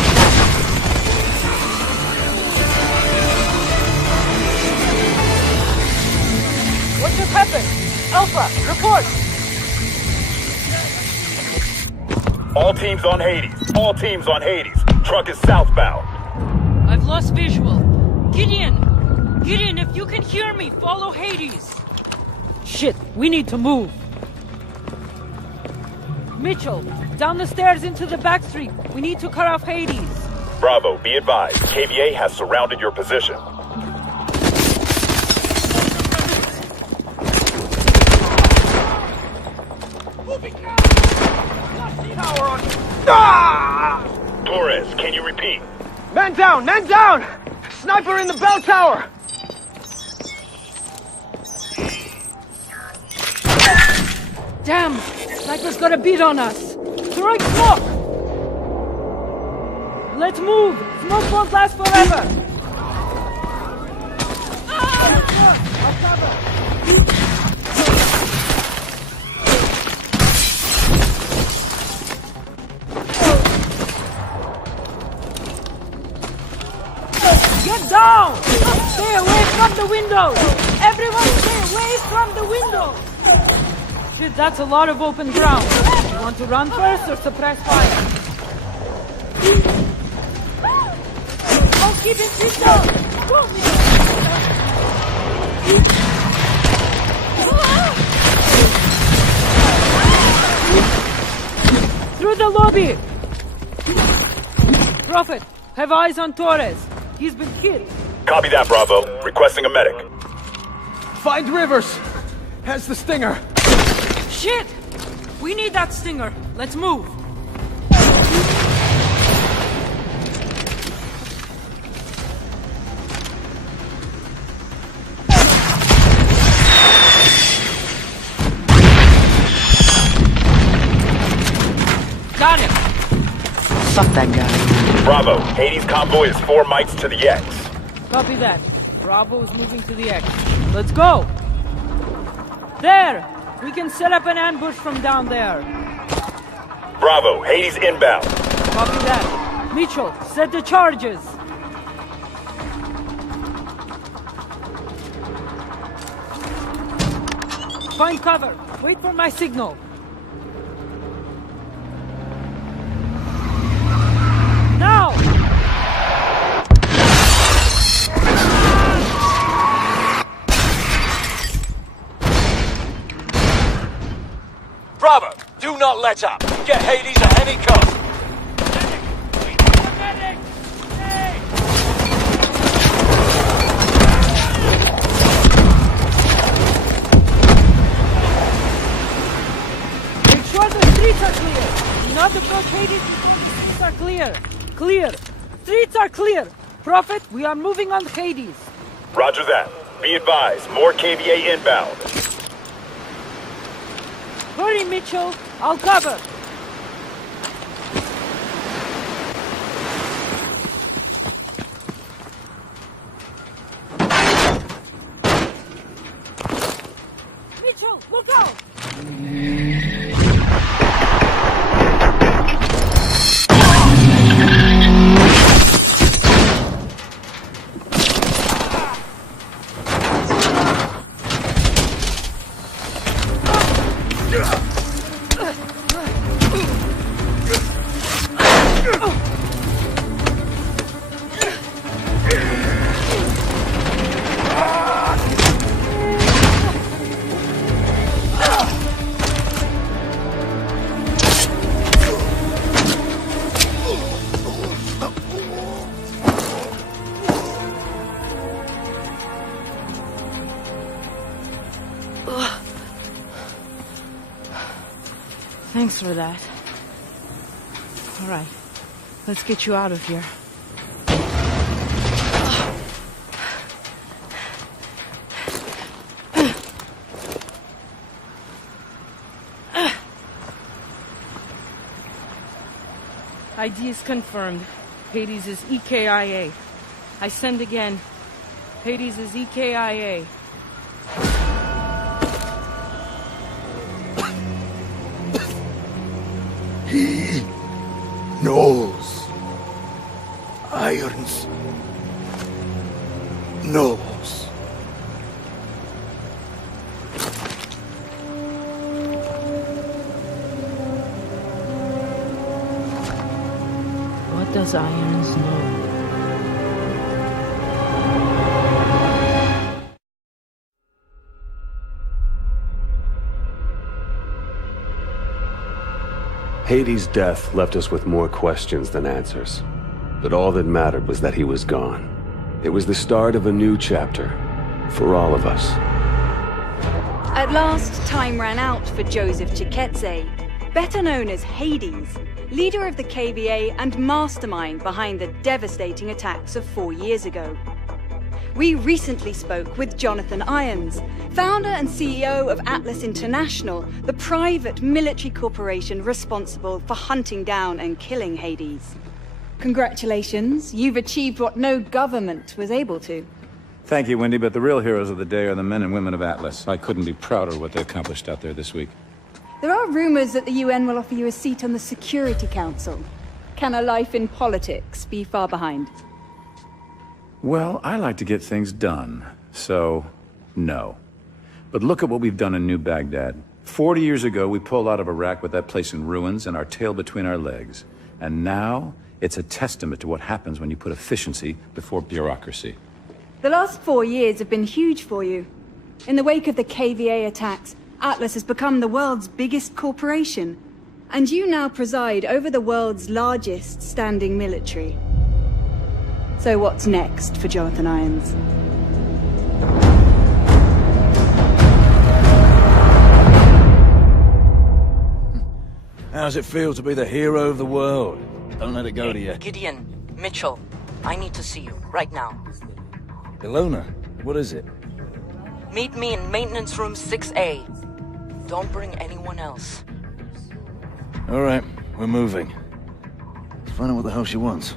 What just happened? Alpha, report. All teams on Hades. All teams on Hades. Truck is southbound. I've lost visual. Gideon! Gideon, if you can hear me, follow Hades. Shit, we need to move. Mitchell, down the stairs into the back street. We need to cut off Hades. Bravo, be advised. KVA has surrounded your position. Torres, can you repeat? Man down! Man down! Sniper in the bell tower! Damn! Sniper's got a beat on us! Throwing smoke! Let's move! Smoke won't last forever! Get down! Stay away from the window! Everyone stay away from the window! Shit, that's a lot of open ground. You want to run first or suppress fire? Oh, keep it sit down! Go, through the lobby! Prophet, have eyes on Torres. He's been killed. Copy that, Bravo. Requesting a medic. Find Rivers! Has the stinger! Shit! We need that stinger. Let's move. Got him! Fuck that guy. Bravo, Hades convoy is 4 mics to the X. Copy that. Bravo is moving to the X. Let's go! There! We can set up an ambush from down there. Bravo, Hades inbound. Copy that. Mitchell, set the charges. Find cover. Wait for my signal. Now! Bravo, do not let up. Get Hades at any cost. Make sure the streets are clear. Do not approach Hades. Streets are clear. Clear. Streets are clear. Prophet, we are moving on Hades. Roger that. Be advised, more KVA inbound. Hurry, Mitchell. I'll cover. Mitchell, look out! Thanks for that. All right, let's get you out of here. ID is confirmed. Hades is EKIA. I send again. Hades is EKIA. He knows. Irons knows. What does Irons know? Hades' death left us with more questions than answers. But all that mattered was that he was gone. It was the start of a new chapter, for all of us. At last, time ran out for Joseph Chkheidze, better known as Hades, leader of the KVA and mastermind behind the devastating attacks of 4 years ago. We recently spoke with Jonathan Irons, founder and CEO of Atlas International, the private military corporation responsible for hunting down and killing Hades. Congratulations, you've achieved what no government was able to. Thank you, Wendy, but the real heroes of the day are the men and women of Atlas. I couldn't be prouder of what they accomplished out there this week. There are rumors that the UN will offer you a seat on the Security Council. Can a life in politics be far behind? Well, I like to get things done, so no. But look at what we've done in New Baghdad. 40 years ago, we pulled out of Iraq with that place in ruins and our tail between our legs. And now, it's a testament to what happens when you put efficiency before bureaucracy. The last 4 years have been huge for you. In the wake of the KVA attacks, Atlas has become the world's biggest corporation. And you now preside over the world's largest standing military. So what's next for Jonathan Irons? How's it feel to be the hero of the world? Don't let it go to you. Gideon, Mitchell, I need to see you, right now. Ilona, what is it? Meet me in maintenance room 6A. Don't bring anyone else. All right, we're moving. Let's find out what the hell she wants.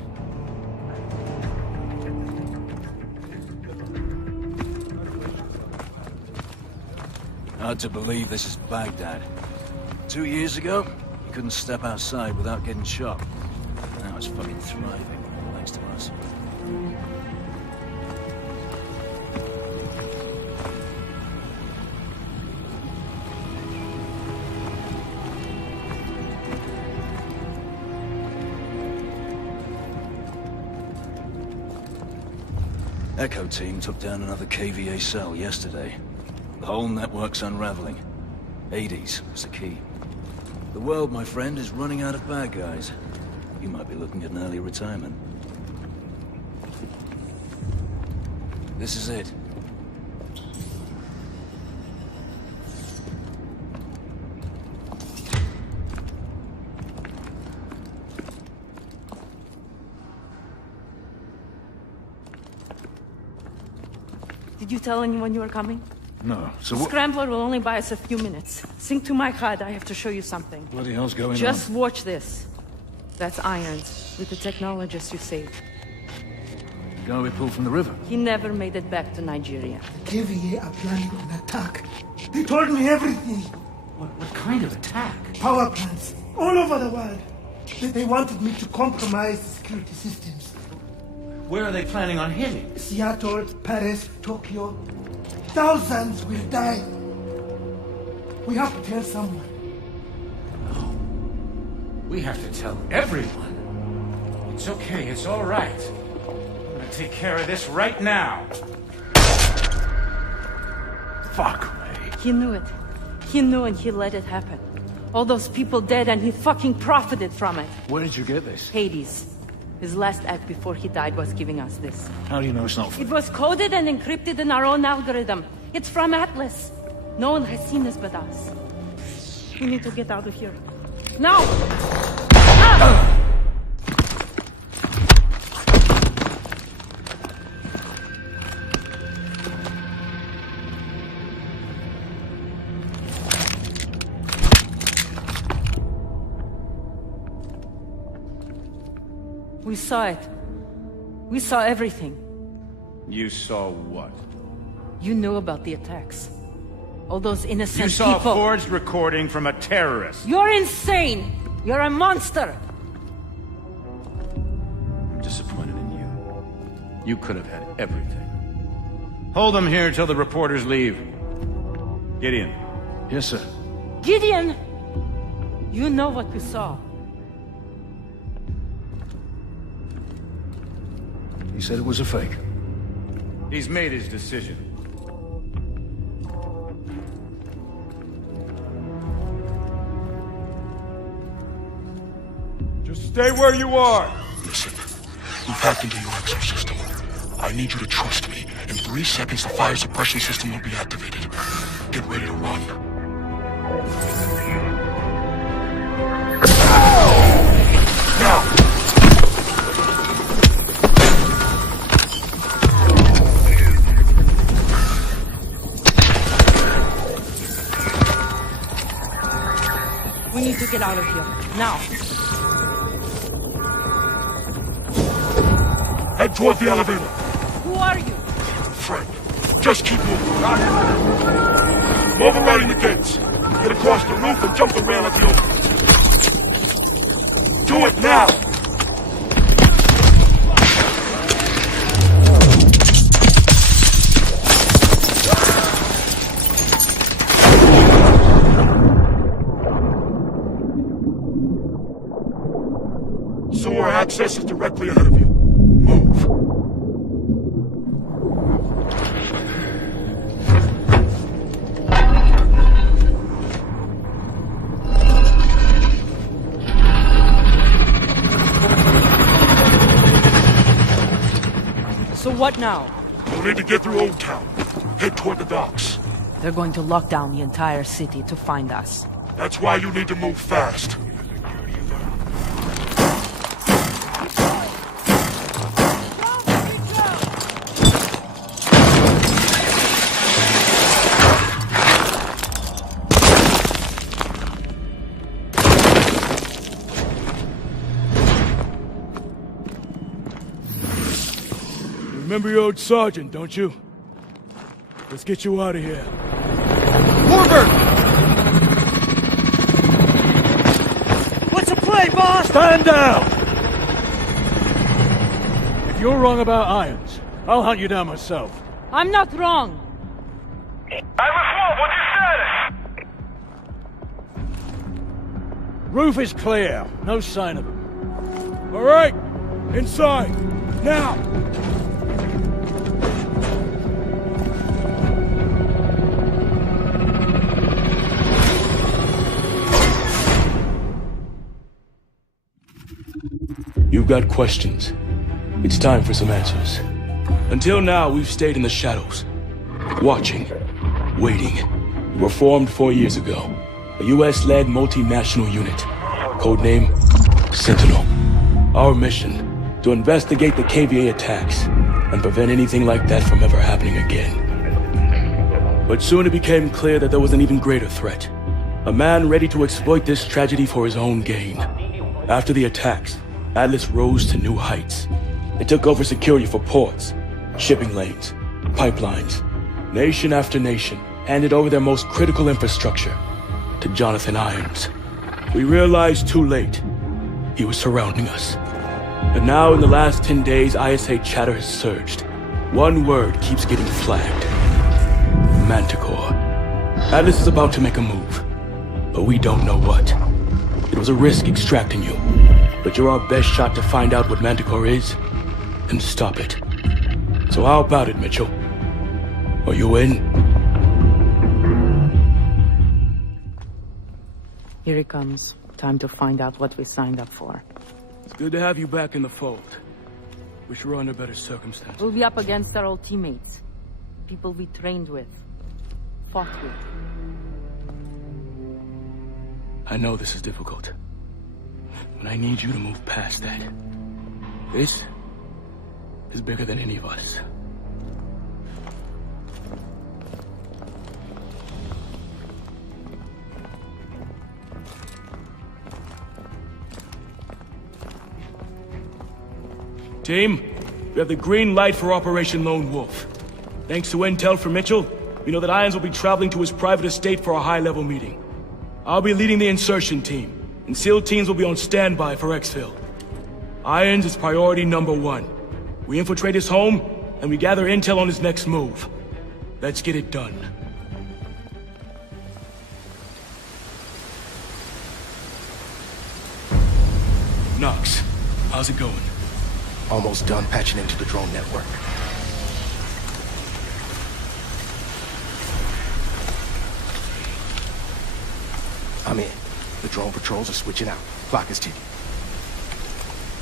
Hard to believe this is Baghdad. 2 years ago, you couldn't step outside without getting shot. Now it's fucking thriving, thanks to us. Echo team took down another KVA cell yesterday. The whole network's unraveling. Hades is the key. The world, my friend, is running out of bad guys. You might be looking at an early retirement. This is it. Did you tell anyone you were coming? No, so what? Scrambler will only buy us a few minutes. Sync to my HUD, I have to show you something. Bloody hell's going on? Just watch this. That's Irons, with the technologist you saved. The guy we pulled from the river. He never made it back to Nigeria. KVA are planning an attack. They told me everything. What kind of attack? Power plants, all over the world. They wanted me to compromise the security systems. Where are they planning on hitting? Seattle, Paris, Tokyo. Thousands will die. We have to tell someone. We have to tell everyone. It's okay, it's all right. I'm gonna take care of this right now. Fuck, Ray. He knew it. He knew and he let it happen. All those people dead and he fucking profited from it. Where did you get this? Hades. His last act before he died was giving us this. How do you know it's not? It was coded and encrypted in our own algorithm. It's from Atlas. No one has seen this but us. We need to get out of here. Now! Ah! We saw it. We saw everything. You saw what? You knew about the attacks. All those innocent people. You saw a forged recording from a terrorist. You're insane! You're a monster! I'm disappointed in you. You could have had everything. Hold them here till the reporters leave. Gideon. Yes, sir. Gideon! You know what we saw. He said it was a fake. He's made his decision. Just stay where you are! Listen, we've hacked into your exosystem. I need you to trust me. In 3 seconds, the fire suppression system will be activated. Get ready to run. Now! We need to get out of here. Now. Head toward the elevator. Who are you? Friend. Just keep moving. I'm overriding the gates. Get across the roof and jump the rail at the opening. Do it now! Sewer access is directly ahead of you. Move. what now? You'll need to get through Old Town. Head toward the docks. They're going to lock down the entire city to find us. That's why you need to move fast. Remember your old sergeant, don't you? Let's get you out of here. Warbird! What's the play, boss? Stand down! If you're wrong about Irons, I'll hunt you down myself. I'm not wrong. What's your status? Roof is clear. No sign of him. All right. Inside. Now. You've got questions. It's time for some answers. Until now, we've stayed in the shadows. Watching. Waiting. We were formed 4 years ago. A US-led multinational unit. Codename Sentinel. Our mission, to investigate the KVA attacks and prevent anything like that from ever happening again. But soon it became clear that there was an even greater threat. A man ready to exploit this tragedy for his own gain. After the attacks, Atlas rose to new heights. It took over security for ports, shipping lanes, pipelines. Nation after nation handed over their most critical infrastructure to Jonathan Irons. We realized too late he was surrounding us. And now in the last 10 days, ISA chatter has surged. One word keeps getting flagged. Manticore. Atlas is about to make a move, but we don't know what. It was a risk extracting you, but you're our best shot to find out what Manticore is and stop it. So how about it, Mitchell? Are you in? Here he comes. Time to find out what we signed up for. It's good to have you back in the fold. Wish we were under better circumstances. We'll be up against our old teammates. People we trained with. Fought with. I know this is difficult, but I need you to move past that. This is bigger than any of us. Team, we have the green light for Operation Lone Wolf. Thanks to intel from Mitchell, we know that Irons will be traveling to his private estate for a high-level meeting. I'll be leading the insertion team, and SEAL teams will be on standby for exfil. Irons is priority #1. We infiltrate his home, and we gather intel on his next move. Let's get it done. Knox, how's it going? Almost done patching into the drone network. I'm in. The drone patrols are switching out. Clock is ticking.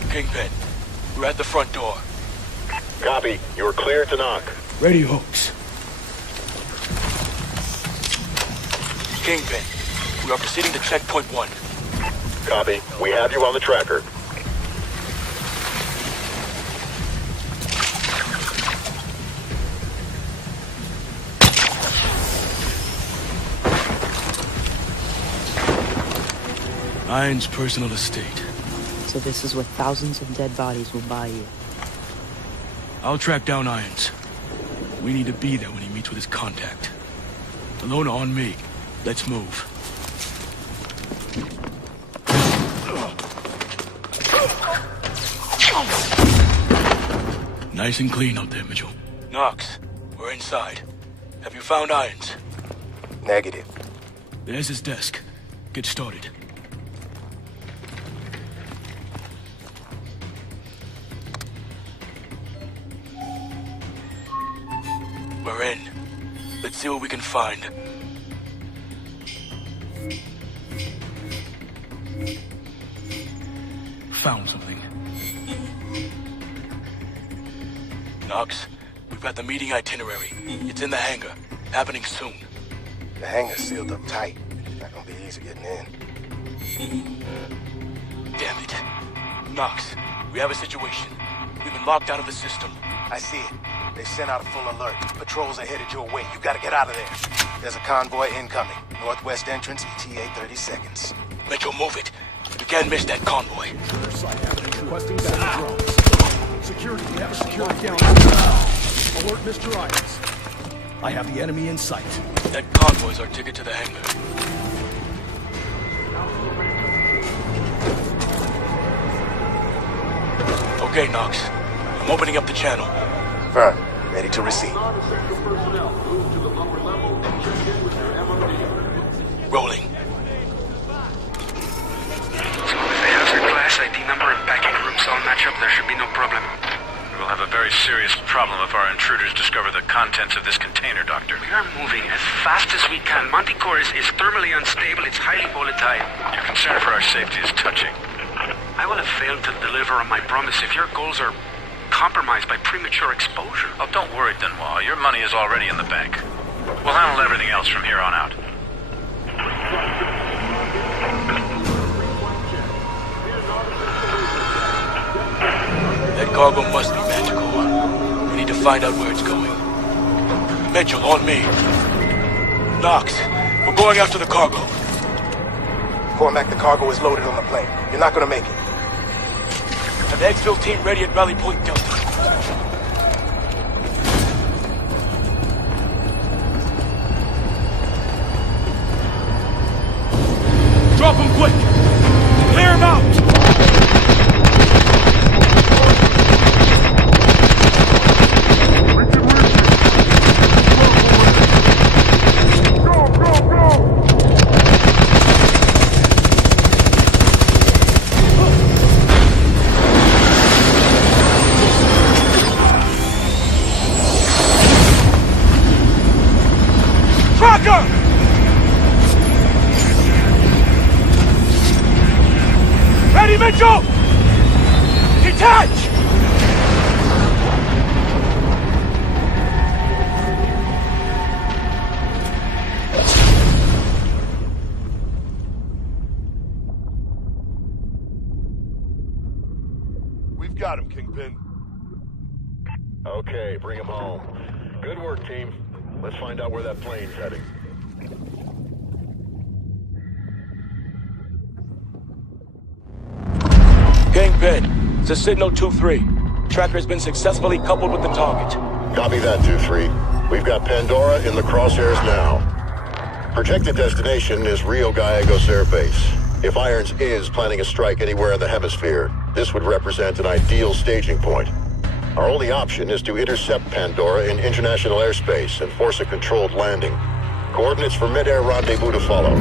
Kingpin, we're at the front door. Copy. You're clear to knock. Ready, Hooks. Kingpin, we are proceeding to checkpoint 1. Copy. We have you on the tracker. Irons' personal estate. So this is what thousands of dead bodies will buy you. I'll track down Irons. We need to be there when he meets with his contact. Alone on me. Let's move. Nice and clean out there, Mitchell. Knox, we're inside. Have you found Irons? Negative. There's his desk. Get started. We're in. Let's see what we can find. Found something. Knox, we've got the meeting itinerary. It's in the hangar. Happening soon. The hangar's sealed up tight. Not gonna be easy getting in. Damn it. Knox, we have a situation. We've been locked out of the system. I see it. They sent out a full alert. Patrols are headed your way. You gotta get out of there. There's a convoy incoming. Northwest entrance, ETA 30 seconds. Mitchell, move it. We can't miss that convoy. Requesting down drones. Security, we have a security down. Alert Mr. Irons. I have the enemy in sight. That convoy's our ticket to the hangar. Okay, Knox. I'm opening up the channel. Firm. Ready to receive. Rolling. So if they have their class ID number and packing rooms all match up, there should be no problem. We will have a very serious problem if our intruders discover the contents of this container, Doctor. We are moving as fast as we can. Manticore is thermally unstable. It's highly volatile. Your concern for our safety is touching. I will have failed to deliver on my promise if your goals are compromised by premature exposure. Oh, don't worry, Denwa. Your money is already in the bank. We'll handle everything else from here on out. That cargo must be magical. We need to find out where it's going. Mitchell, on me. Knox, we're going after the cargo. Cormack, the cargo is loaded on the plane. You're not gonna make it. Have the exfil team ready at Rally Point Delta. Drop him quick! Clear him out! Ready, Mitchell! Detach! We've got him, Kingpin. Okay, bring him home. Good work, team. Let's find out where that plane's heading. Kingpin, it's a signal 2-3. Tracker has been successfully coupled with the target. Copy that, 2-3. We've got Pandora in the crosshairs now. Projected destination is Rio Gallegos Air Base. If Irons is planning a strike anywhere in the hemisphere, this would represent an ideal staging point. Our only option is to intercept Pandora in international airspace and force a controlled landing. Coordinates for mid-air rendezvous to follow.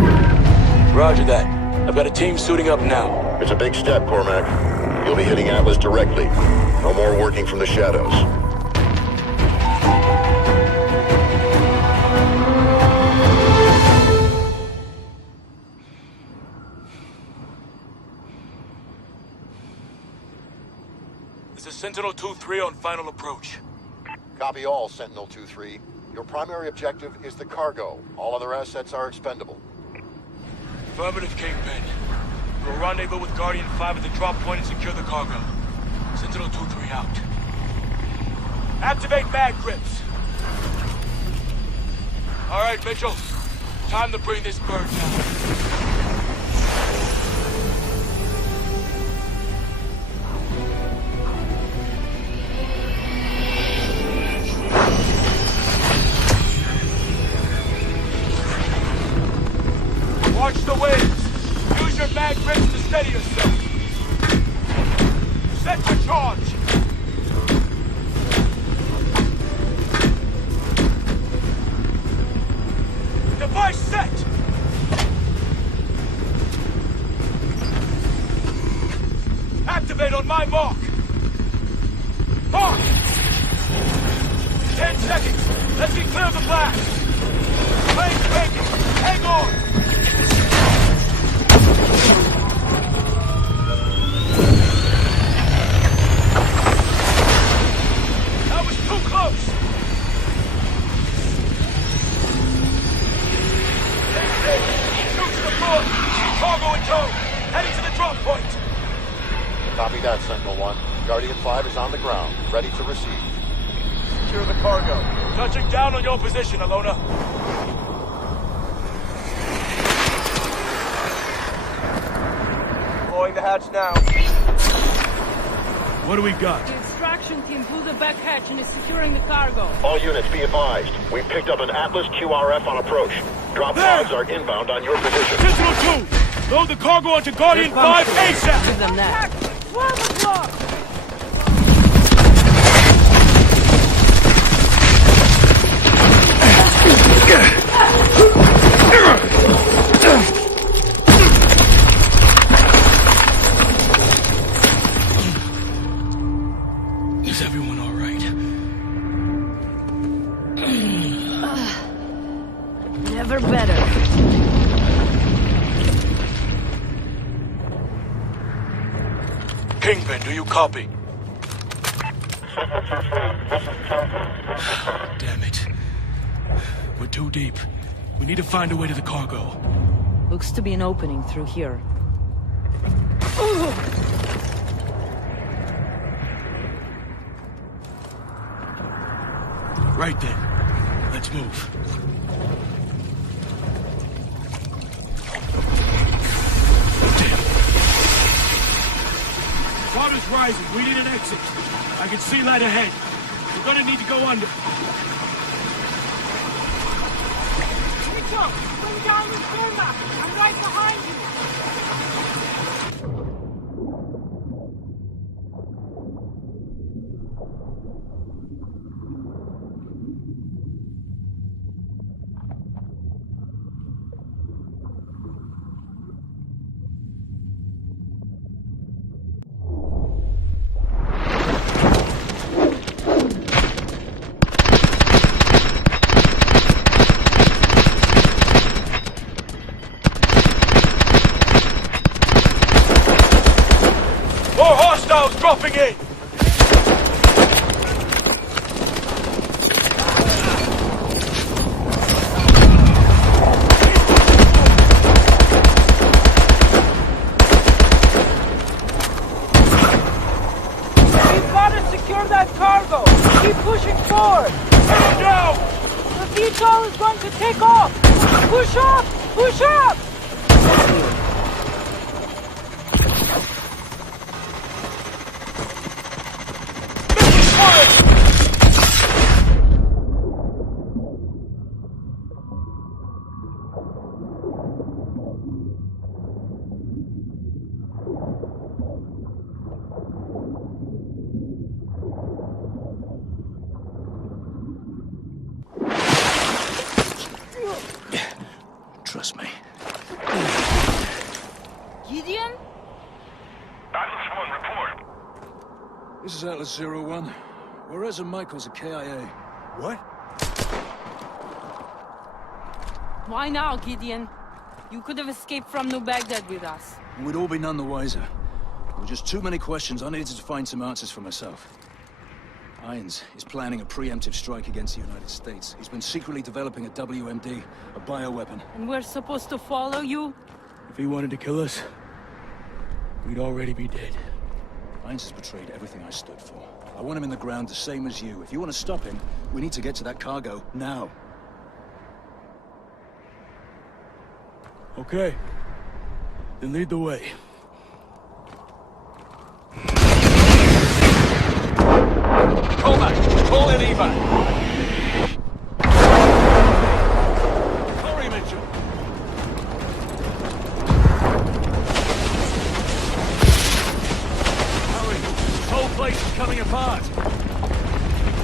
Roger that. I've got a team suiting up now. It's a big step, Cormack. You'll be hitting Atlas directly. No more working from the shadows. This is Sentinel 2-3 on final approach. Copy all, Sentinel 2-3. Your primary objective is the cargo. All other assets are expendable. Affirmative, Kingpin. We'll rendezvous with Guardian 5 at the drop point and secure the cargo. Sentinel 2-3 out. Activate mag grips. All right, Mitchell. Time to bring this bird down. Watch the winds. Use your mag grips to steady yourself. Set your charge. Device set. Activate on my mark. Mark. 10 seconds. Let's get clear of the blast. Plane's breaking. Hang on. That was Copy that, Sentinel-1. Guardian 5 is on the ground, ready to receive. Secure the cargo. Touching down on your position, Alona. Blowing the hatch now. What do we got? The extraction team blew the back hatch and is securing the cargo. All units be advised. We picked up an Atlas QRF on approach. Drop pods are inbound on your position. Sentinel-2! Load the cargo onto Guardian 5 ASAP! Give them that. 12 o'clock! Is everyone all right? Never better. Kingpin, do you copy? Damn it. We're too deep. We need to find a way to the cargo. Looks to be an opening through here. Right then. Let's move. Water's rising. We need an exit. I can see light ahead. We're gonna need to go under. Mitchell, bring down the Cormack. I'm right behind you. Dropping in! We've got to secure that cargo. Keep pushing forward. Go! The VTOL is going to take off. Push up! Push up! Trust me. Gideon? Atlas 1, report. This is Atlas 01. Juarez and Michael's at KIA. What? Why now, Gideon? You could have escaped from New Baghdad with us. We'd all be none the wiser. There were just too many questions. I needed to find some answers for myself. Irons is planning a preemptive strike against the United States. He's been secretly developing a WMD, a bioweapon. And we're supposed to follow you? If he wanted to kill us, we'd already be dead. Irons has betrayed everything I stood for. I want him in the ground the same as you. If you want to stop him, we need to get to that cargo now. Okay. Then lead the way. Cormack, call in evac. Hurry, Mitchell. Hurry. This whole place is coming apart.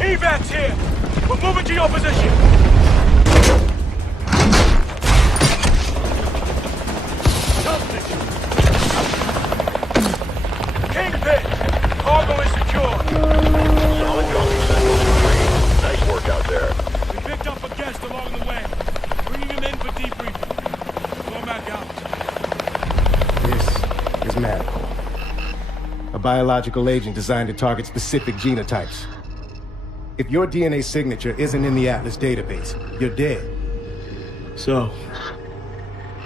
Evac's here. We're moving to your position. Jump, Mitchell. Kingpin, cargo is secure. Solid copy, Sentinel-3. Nice work out there. We picked up a guest along the way. Bringing him in for debriefing. Cormack out. This is medical. A biological agent designed to target specific genotypes. If your DNA signature isn't in the Atlas database, you're dead. So,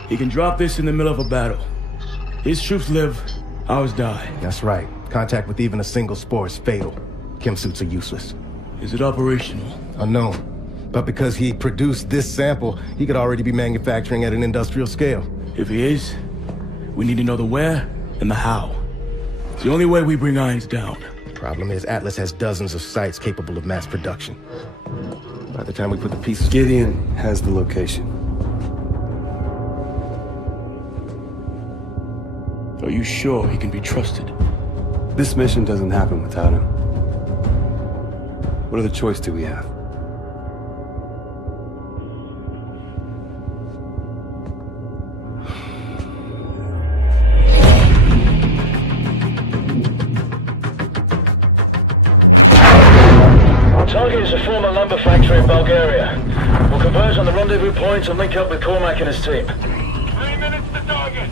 he can drop this in the middle of a battle. His troops live, ours die. That's right. Contact with even a single spore is fatal. Chem suits are useless. Is it operational? Unknown. But because he produced this sample, he could already be manufacturing at an industrial scale. If he is, we need to know the where and the how. It's the only way we bring Irons down. Problem is, Atlas has dozens of sites capable of mass production. By the time we put the pieces... Gideon has the location. Are you sure he can be trusted? This mission doesn't happen without him. What other choice do we have? Target is a former lumber factory in Bulgaria. We'll converge on the rendezvous point and link up with Cormack and his team. 3 minutes to target.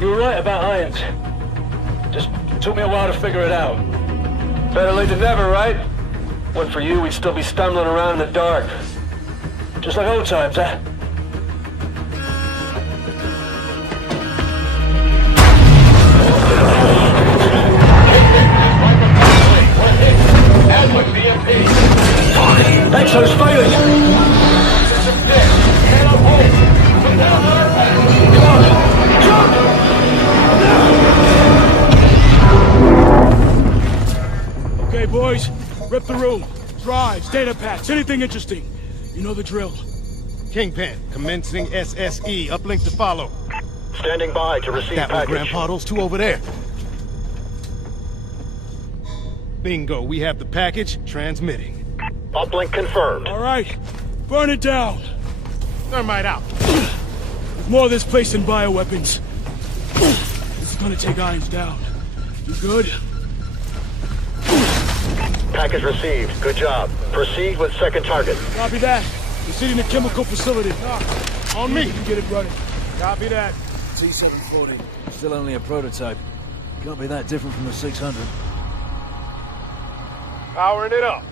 You were right about Irons. Just took me a while to figure it out. Better late than never, right? Went for you, we'd still be stumbling around in the dark. Just like old times, huh? Exo's failing! Okay, boys. Rip the room. Drives, data packs, anything interesting. You know the drill. Kingpin, commencing SSE. Uplink to follow. Standing by to receive that package. Grandpa, those two over there. Bingo, we have the package transmitting. Uplink confirmed. All right, burn it down. Thermite out. There's more of this place than bioweapons. This is gonna take Irons down. You good? Package received. Good job. Proceed with second target. Copy that. We're sitting in a chemical facility. On me. You can get it running. Copy that. T-740. Still only a prototype. Can't be that different from the 600. Powering it up.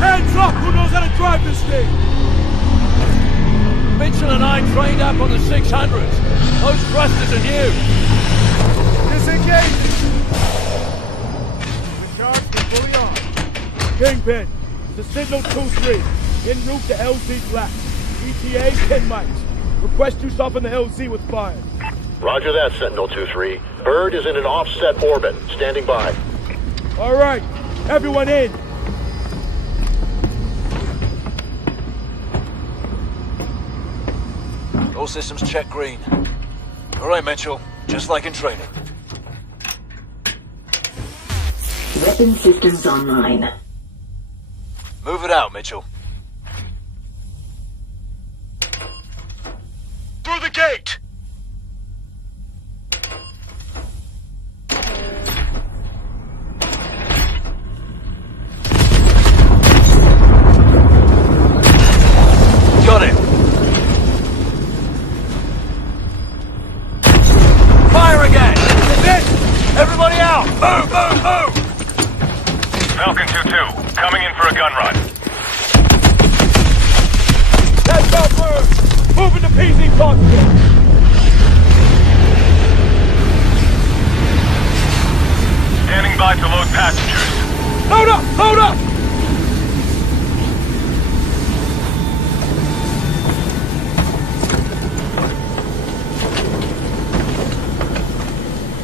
Hands up! Who knows how to drive this thing? Mitchell and I trained up on the 600s. Those thrusters are new. Disengage! Recharged and fully on. Kingpin, it's a signal 2-3. En route to LZ flat. ETA 10 mics. Request you soften the LZ with fire. Roger that, Sentinel 2-3. Bird is in an offset orbit. Standing by. All right, everyone in. All systems check green. All right, Mitchell. Just like in training. Weapon systems online. Move it out, Mitchell. Through the gate! Got it! Fire again! Everybody out! Move, move, move! Falcon 2-2, coming in for a gun run. That's Telfer! Moving to PZ cockpit! Standing by to load passengers. Load up! Load up!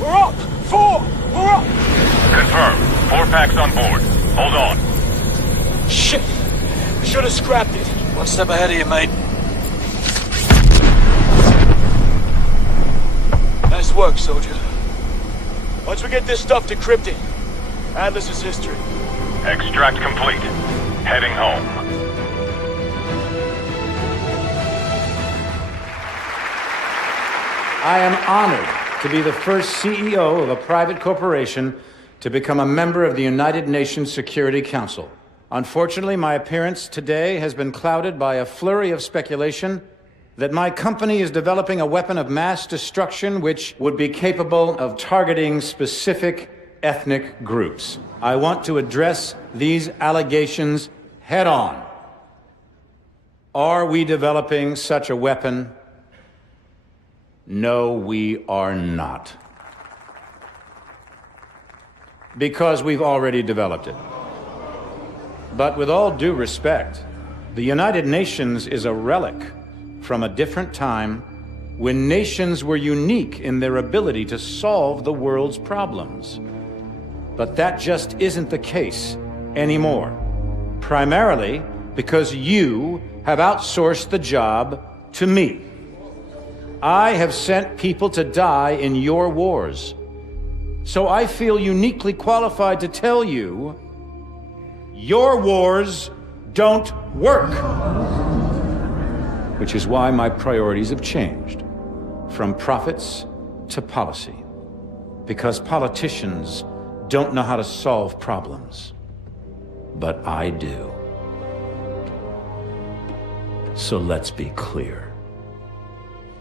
We're up! 4! We're up! Confirmed. 4 packs on board. Hold on. Shit! We should have scrapped it. One step ahead of you, mate. Nice work, soldier. Once we get this stuff decrypted, Atlas is history. Extract complete. Heading home. I am honored to be the first CEO of a private corporation to become a member of the United Nations Security Council. Unfortunately, my appearance today has been clouded by a flurry of speculation that my company is developing a weapon of mass destruction which would be capable of targeting specific ethnic groups. I want to address these allegations head on. Are we developing such a weapon? No, we are not. Because we've already developed it. But with all due respect, the United Nations is a relic from a different time when nations were unique in their ability to solve the world's problems. But that just isn't the case anymore. Primarily because you have outsourced the job to me. I have sent people to die in your wars. So I feel uniquely qualified to tell you, your wars don't work. Which is why my priorities have changed from profits to policy. Because politicians don't know how to solve problems. But I do. So let's be clear.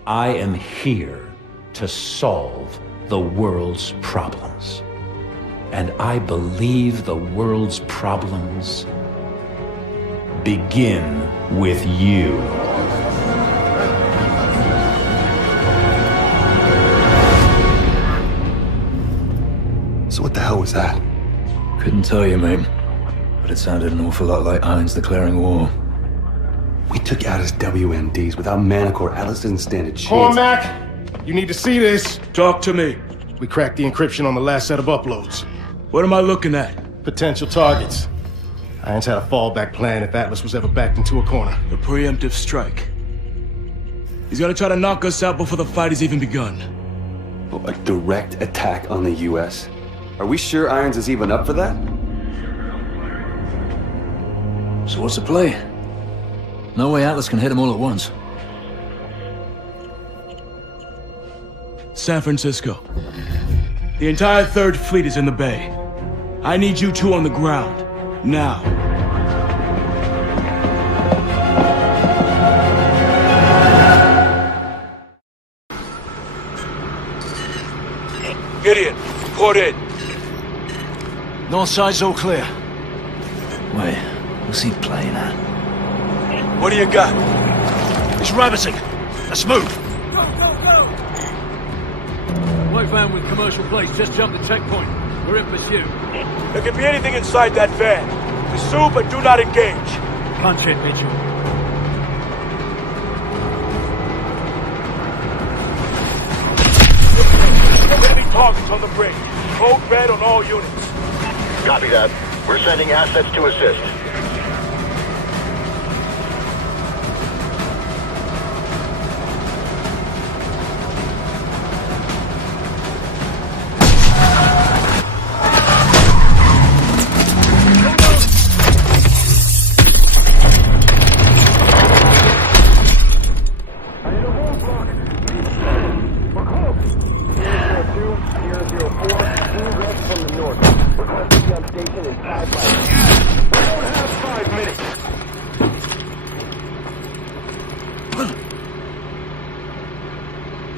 I am here to solve the world's problems. And I believe the world's problems begin with you. So what the hell was that? Couldn't tell you, mate. But it sounded an awful lot like Irons declaring war. We took out his WMDs without Manticore. Atlas didn't stand a chance. Cormack! You need to see this. Talk to me. We cracked the encryption on the last set of uploads. What am I looking at? Potential targets. Irons had a fallback plan if Atlas was ever backed into a corner. A preemptive strike. He's gonna try to knock us out before the fight has even begun. Oh, a direct attack on the U.S.? Are we sure Irons is even up for that? So what's the play? No way Atlas can hit them all at once. San Francisco. The entire 3rd Fleet is in the bay. I need you two on the ground. Now. Gideon, report in. North side's all clear. Wait, what's he playing at? What do you got? It's rabbiting. Let's move. White van with commercial plates just jumped the checkpoint. We're in pursuit. There could be anything inside that van. Pursue, but do not engage. Punch it, Mitchell. Enemy targets on the bridge. Code red on all units. Copy that. We're sending assets to assist.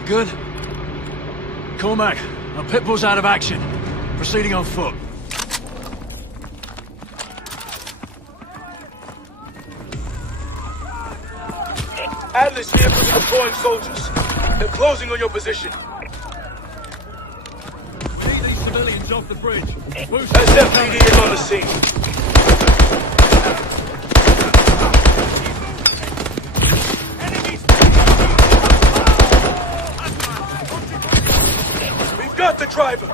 Good? Cormack, our pitbull's out of action. Proceeding on foot. Atlas vehicles are deploying soldiers. They're closing on your position. Keep these civilians off the bridge. SFPD is on the scene. We've got the driver.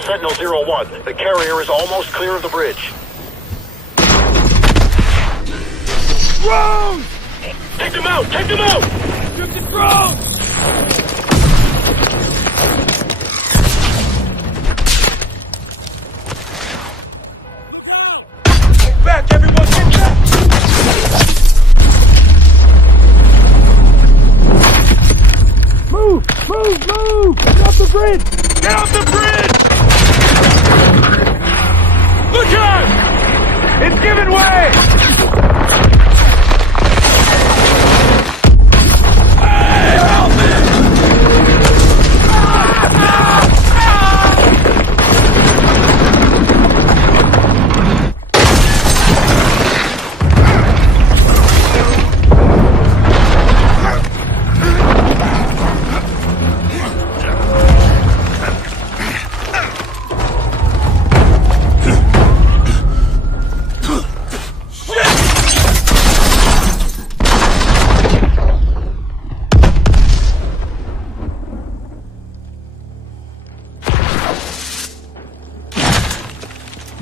Sentinel 01, the carrier is almost clear of the bridge. Drones! Take them out! Take them out! Shoot the drones! Get back, everyone! Get back! Move! Move! Move! Get off the bridge! Get off the bridge! Look out! It's giving way!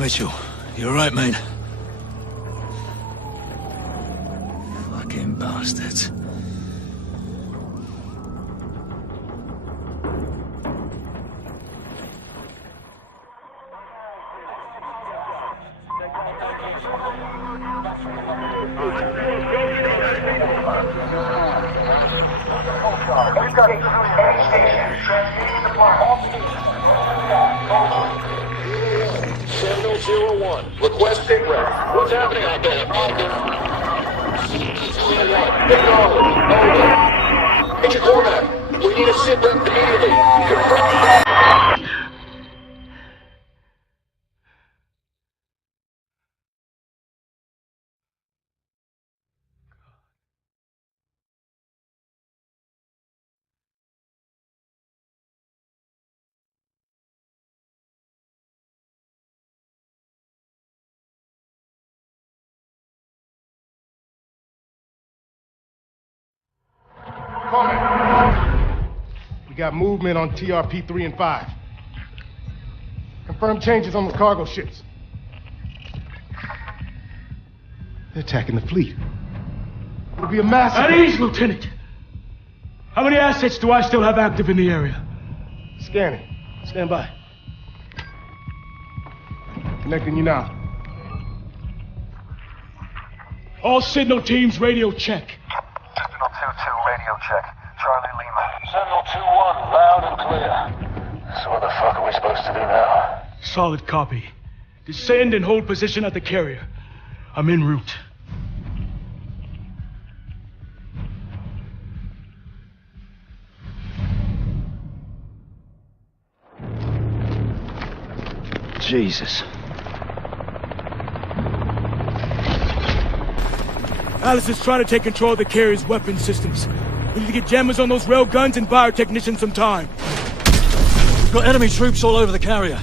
Mitchell, you alright, mate? Fucking bastards. Sentinel 01, request sit rep. What's happening out there? Agent Cormack, we need a sit rep immediately. Confirm. We got movement on TRP 3 and 5. Confirm changes on the cargo ships. They're attacking the fleet. It'll be a massacre. At ease, Lieutenant. How many assets do I still have active in the area? Scanning. Stand by. Connecting you now. All signal teams, radio check. Sentinel 2-2, radio check. Charlie Lima. Sentinel 2-1, loud and clear. So what the fuck are we supposed to do now? Solid copy. Descend and hold position at the carrier. I'm en route. Jesus. Alice is trying to take control of the carrier's weapon systems. We need to get jammers on those rail guns and buy our technicians some time. We've got enemy troops all over the carrier.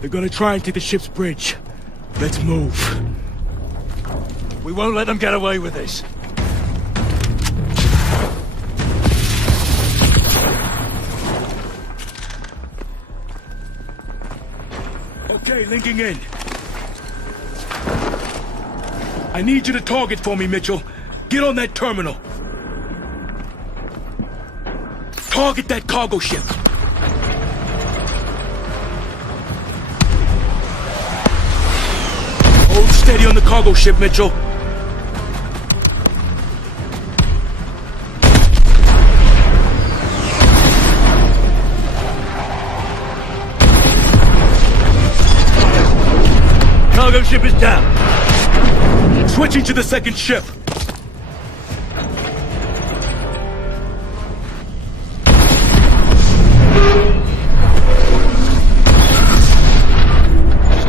They're gonna try and take the ship's bridge. Let's move. We won't let them get away with this. Okay, linking in. I need you to target for me, Mitchell. Get on that terminal. Target that cargo ship. Hold steady on the cargo ship, Mitchell. Cargo ship is down. Switching to the second ship.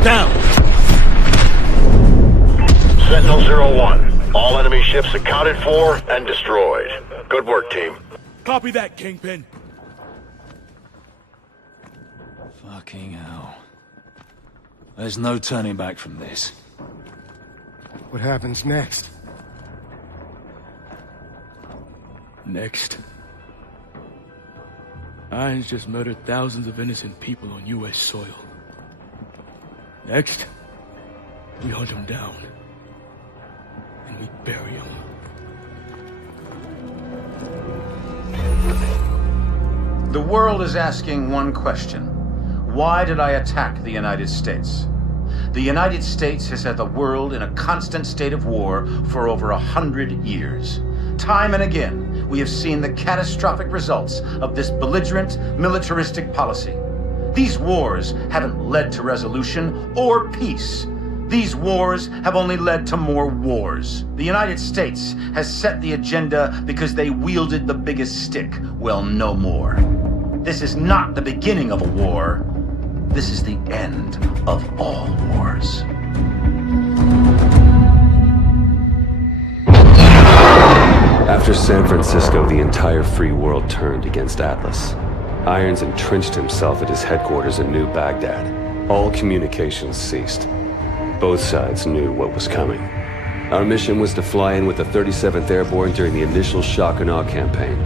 Down. Sentinel 01, all enemy ships accounted for and destroyed. Good work, team. Copy that, Kingpin. Fucking hell. There's no turning back from this. What happens next? Next. Irons just murdered thousands of innocent people on U.S. soil. Next, we hunt them down. And we bury them. The world is asking one question. Why did I attack the United States? The United States has had the world in a constant state of war for over 100 years. Time and again, we have seen the catastrophic results of this belligerent, militaristic policy. These wars haven't led to resolution or peace. These wars have only led to more wars. The United States has set the agenda because they wielded the biggest stick. Well, no more. This is not the beginning of a war. This is the end of all wars. After San Francisco, the entire free world turned against Atlas. Irons entrenched himself at his headquarters in New Baghdad. All communications ceased. Both sides knew what was coming. Our mission was to fly in with the 37th Airborne during the initial shock and awe campaign.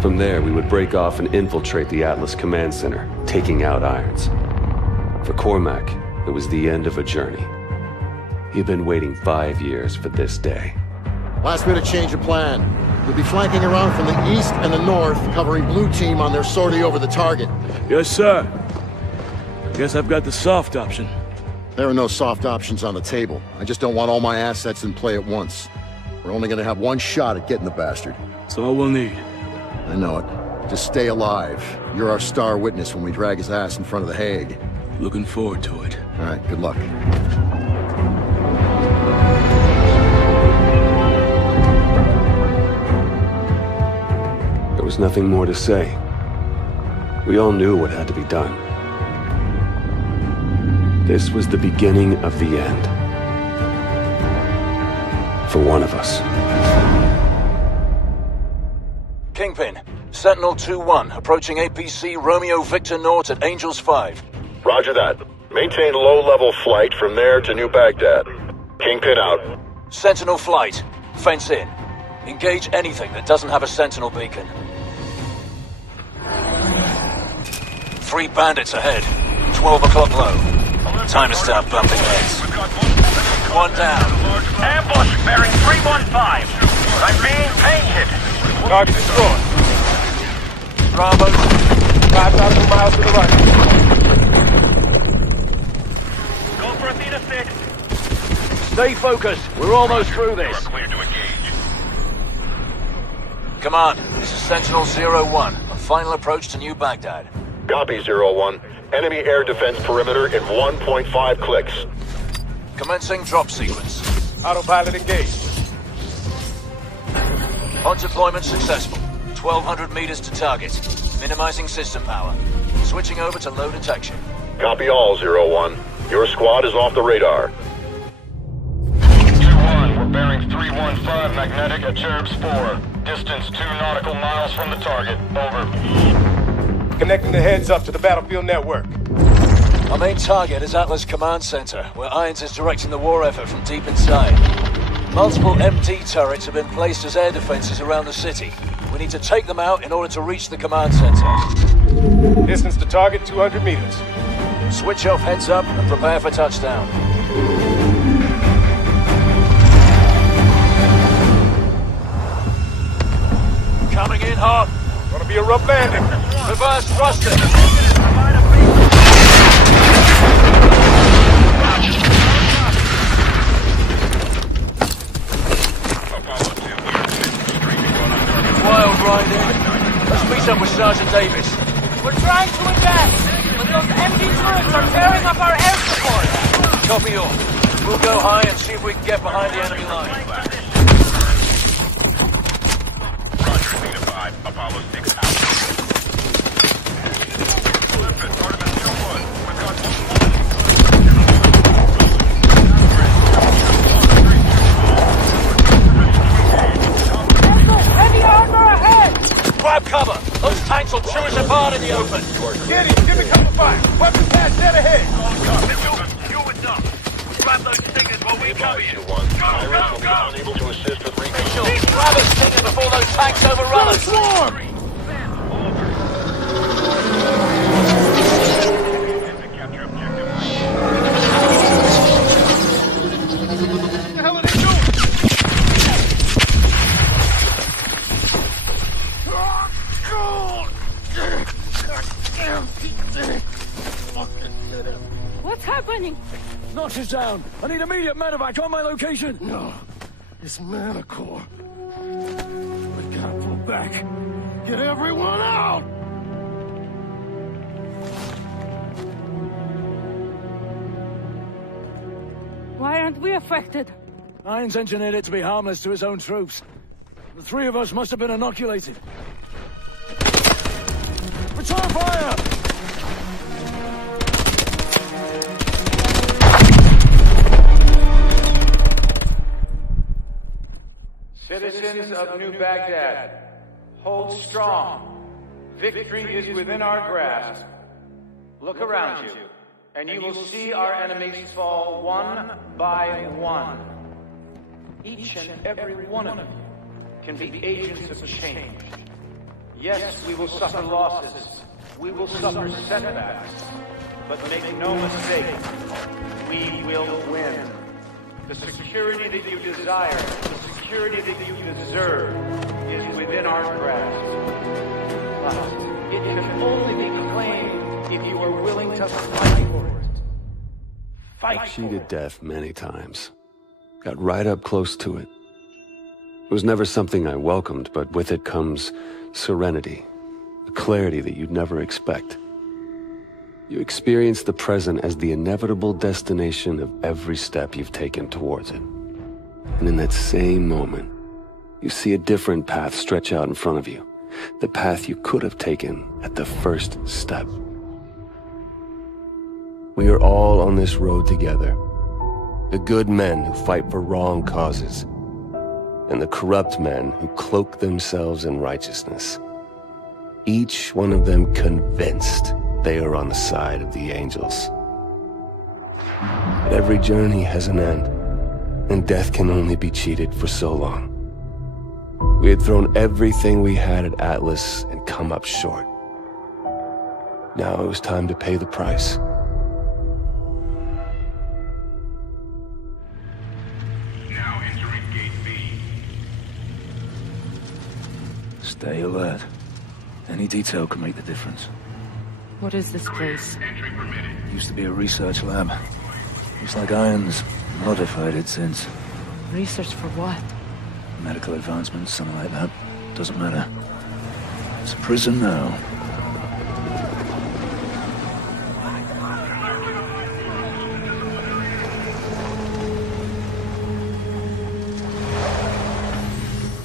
From there, we would break off and infiltrate the Atlas Command Center, taking out Irons. For Cormack, It was the end of a journey. He'd been waiting 5 years for this day. Last minute change of plan. You'll be flanking around from the east and the north, covering blue team on their sortie over the target. Yes, sir. Guess I've got the soft option. There are no soft options on the table. I just don't want all my assets in play at once. We're only gonna have one shot at getting the bastard. That's all we'll need. I know it. Just stay alive. You're our star witness when we drag his ass in front of the Hague. Looking forward to it. All right, good luck. There was nothing more to say. We all knew what had to be done. This was the beginning of the end. For one of us. Kingpin, Sentinel 2-1, approaching APC Romeo Victor North at Angels 5. Roger that. Maintain low-level flight from there to New Baghdad. Kingpin out. Sentinel flight. Fence in. Engage anything that doesn't have a Sentinel beacon. 3 bandits ahead. 12 o'clock low. Time to start bumping heads. 1 down. Ambush bearing 315. I'm being painted. Target destroyed. Bravo. 5,000 miles to the right. Go for Athena 6. Stay focused. We're almost through this. Clear to engage. Command, this is Sentinel 01. A final approach to New Baghdad. Copy, 01. Enemy air defense perimeter in 1.5 clicks. Commencing drop sequence. Autopilot engaged. On deployment successful. 1,200 meters to target. Minimizing system power. Switching over to low detection. Copy all, 01. Your squad is off the radar. 2-1, we're bearing 315 magnetic at Cherubs 4. Distance 2 nautical miles from the target. Over. Connecting the heads up to the battlefield network. Our main target is Atlas Command Center, where Irons is directing the war effort from deep inside. Multiple MD turrets have been placed as air defenses around the city. We need to take them out in order to reach the command center. Distance to target 200 meters. Switch off heads up and prepare for touchdown. Coming in hot. Gonna be a rough landing. Reverse thrusting. Wild riding. Let's meet up with Sergeant Davis. We're trying to advance, but those empty turrets are tearing up our air support. Copy all. We'll go high and see if we can get behind the enemy line. Roger, Theta 5, Apollo 6 out. Listen, Artemis 2-1, we've got Heavy armor ahead! Grab cover! Those tanks will chew us apart in the open! Gideon, give me cover fire! Weapon pad dead ahead! you with us. Grab those stingers while we cover you. Iris will be unable to assist with recon. Mitchell, grab a stinger before those tanks overrun us! What's happening? Notch is down. I need immediate medevac on my location. No, it's Manicore. We gotta pull back. Get everyone out! Why aren't we affected? Irons engineered it to be harmless to his own troops. The 3 of us must have been inoculated. Return fire! Citizens of New Baghdad, hold strong. Victory is within our grasp. Look around you, and you will see our enemies fall one by one. Each and every one of you can be agents of change. Yes, we will suffer losses. We will suffer setbacks. But make no mistake, we will win. The security that you desire, the security that you deserve, is within our grasp. But it can only be claimed if you are willing to fight for it. I cheated death many times. Got right up close to it. It was never something I welcomed, but with it comes serenity, a clarity that you'd never expect. You experience the present as the inevitable destination of every step you've taken towards it. And in that same moment, you see a different path stretch out in front of you, the path you could have taken at the first step. We are all on this road together. The good men who fight for wrong causes, and the corrupt men who cloak themselves in righteousness. Each one of them convinced they are on the side of the angels. But every journey has an end, and death can only be cheated for so long. We had thrown everything we had at Atlas and come up short. Now it was time to pay the price. Now entering Gate B. Stay alert. Any detail can make the difference. What is this place? Used to be a research lab. Looks like Irons modified it since. Research for what? Medical advancements, something like that. Doesn't matter. It's a prison now.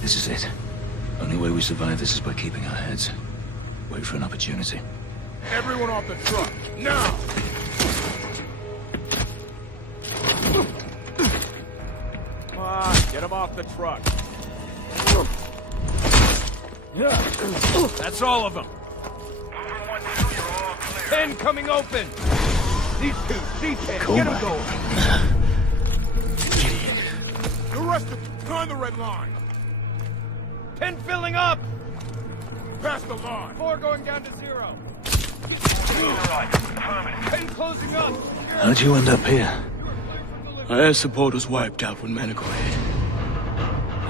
This is it. Only way we survive this is by keeping our heads. Wait for an opportunity. Everyone off the truck, now! Come on, get him off the truck. That's all of them. Pen coming open. These two, C-10, get them going. Gideon. The rest of them, turn the red line. Pen filling up. Pass the line. 4 going down to 0. Pen closing up. How'd you end up here? Our air support was wiped out when Manico hit.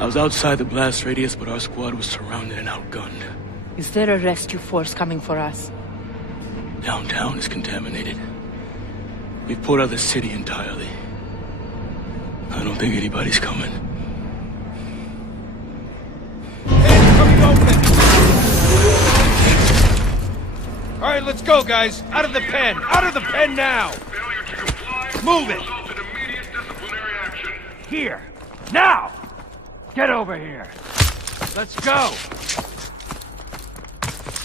I was outside the blast radius, but our squad was surrounded and outgunned. Is there a rescue force coming for us? Downtown is contaminated. We've poured out the city entirely. I don't think anybody's coming. Coming open. All right, let's go, guys. Out of the pen. Out of the pen now. Move it. Here. Now. Get over here. Let's go.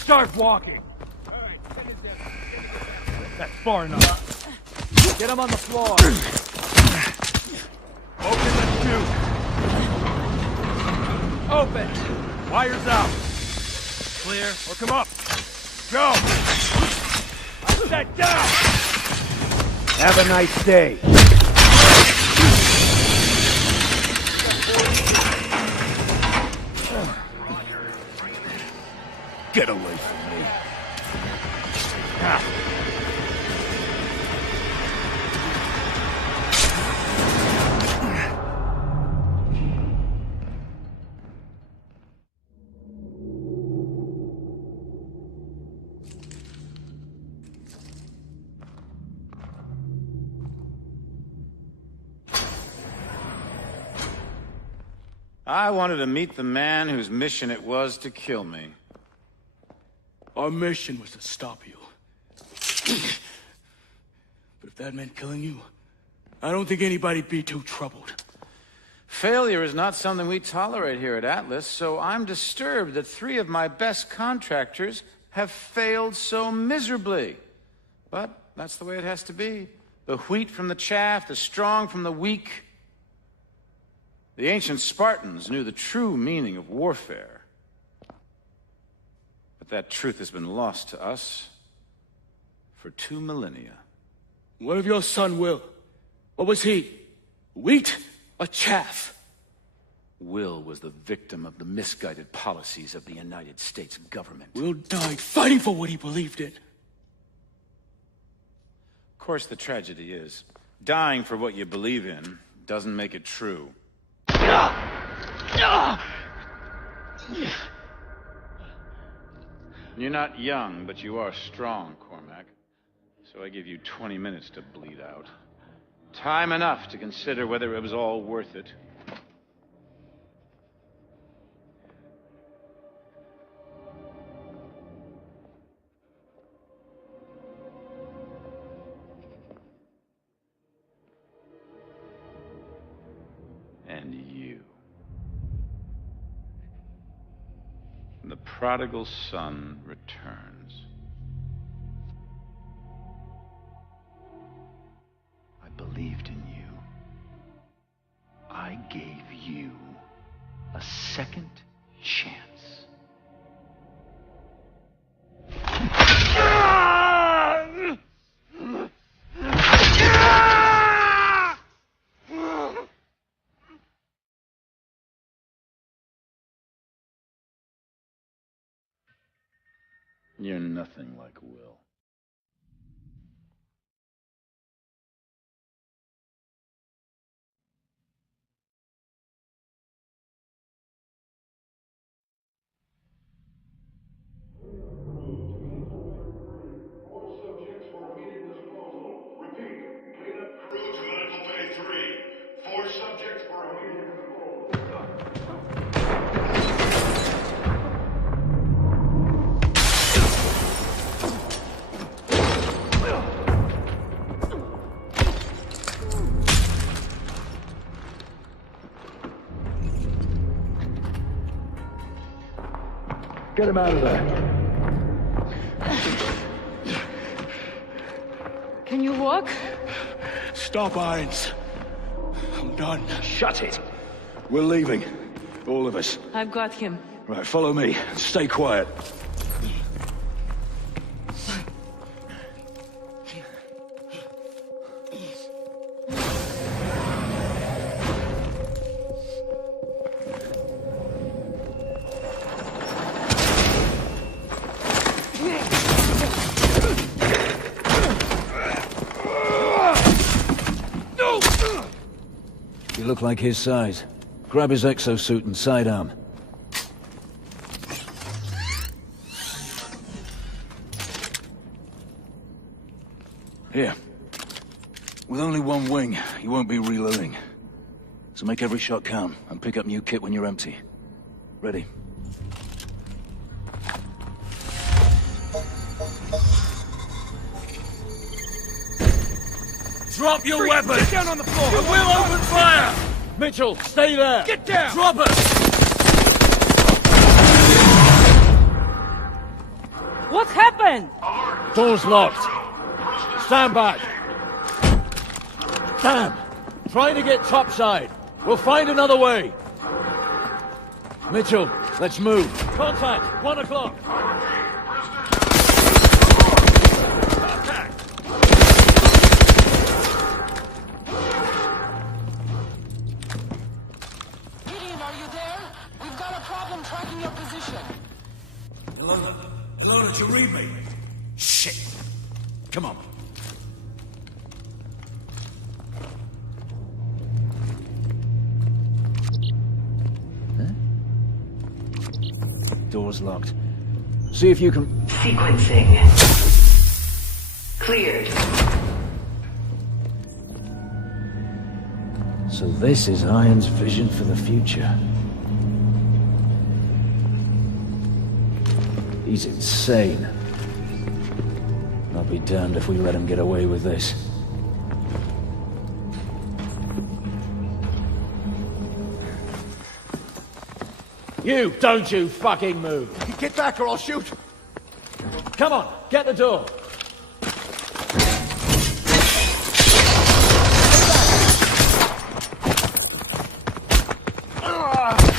Start walking. All right, that's far enough. Get him on the floor. Open the chute. Open. Wires out. Clear. Hook him up. Go. I set down. Have a nice day. Get away from me. I wanted to meet the man whose mission it was to kill me. Our mission was to stop you. But if that meant killing you, I don't think anybody'd be too troubled. Failure is not something we tolerate here at Atlas, so I'm disturbed that 3 of my best contractors have failed so miserably. But that's the way it has to be. The wheat from the chaff, the strong from the weak. The ancient Spartans knew the true meaning of warfare. But that truth has been lost to us for 2 millennia. What of your son, Will? What was he? Wheat or chaff? Will was the victim of the misguided policies of the United States government. Will died fighting for what he believed in. course, the tragedy is, dying for what you believe in doesn't make it true. You're not young, but you are strong, Cormack. So I give you 20 minutes to bleed out. Time enough to consider whether it was all worth it. And you. The prodigal son returns. I believed in you. I gave you a second chance. You're nothing like Will. Get him out of there. Can you walk? Stop, Irons. I'm done. Shut it. We're leaving. All of us. I've got him. Right, follow me. Stay quiet. You look like his size. Grab his exosuit and sidearm. Here. With only one wing, you won't be reloading. So make every shot count, and pick up new kit when you're empty. Ready? Drop your weapon! Get down on the floor! You will open fire! Mitchell, stay there! Get down! Drop it! What happened? Door's locked. Stand back. Damn! Trying to get topside. We'll find another way. Mitchell, let's move. Contact, 1 o'clock. Gideon, are you there? We've got a problem tracking your position. Hello, did you read me? Shit! Come on. Door's locked. See if you can... Sequencing. Cleared. So this is Iron's vision for the future. He's insane. I'll be damned if we let him get away with this. You, don't you fucking move. Get back or I'll shoot. Come on, get the door.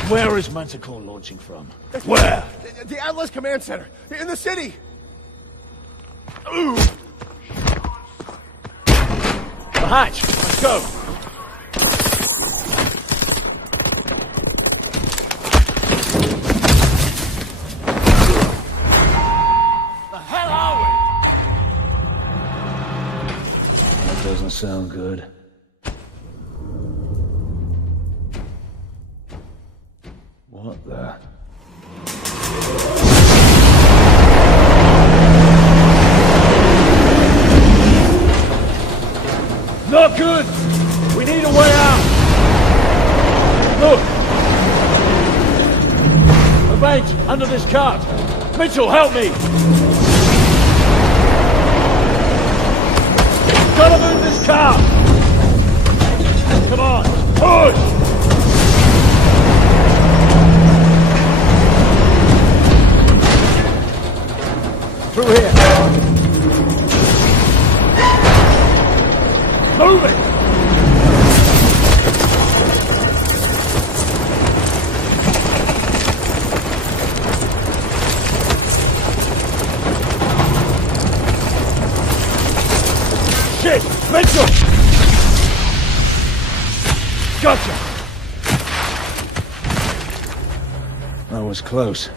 Where is Manticore launching from? Where? The Atlas Command Center. In the city. Ooh. The hatch. Let's go. sound good. What the? Not good! We need a way out! Look! The bank's under this cart! Mitchell, help me! Gotta move this car! Come on, push! Through here! Move it! Shit! Mitchell! Gotcha! That was close.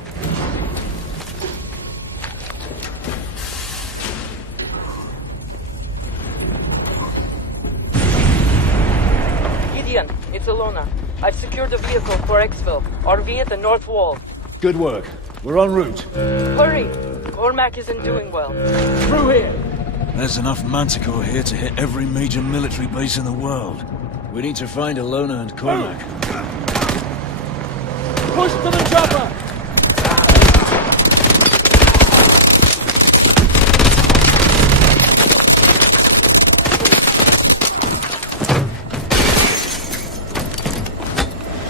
Gideon, it's Alona. I've secured a vehicle for Exfil. RV at the north wall. Good work. We're en route. Hurry! Cormack isn't doing well. Through here! There's enough Manticore here to hit every major military base in the world. We need to find Alona and Cormack. Push to the chopper!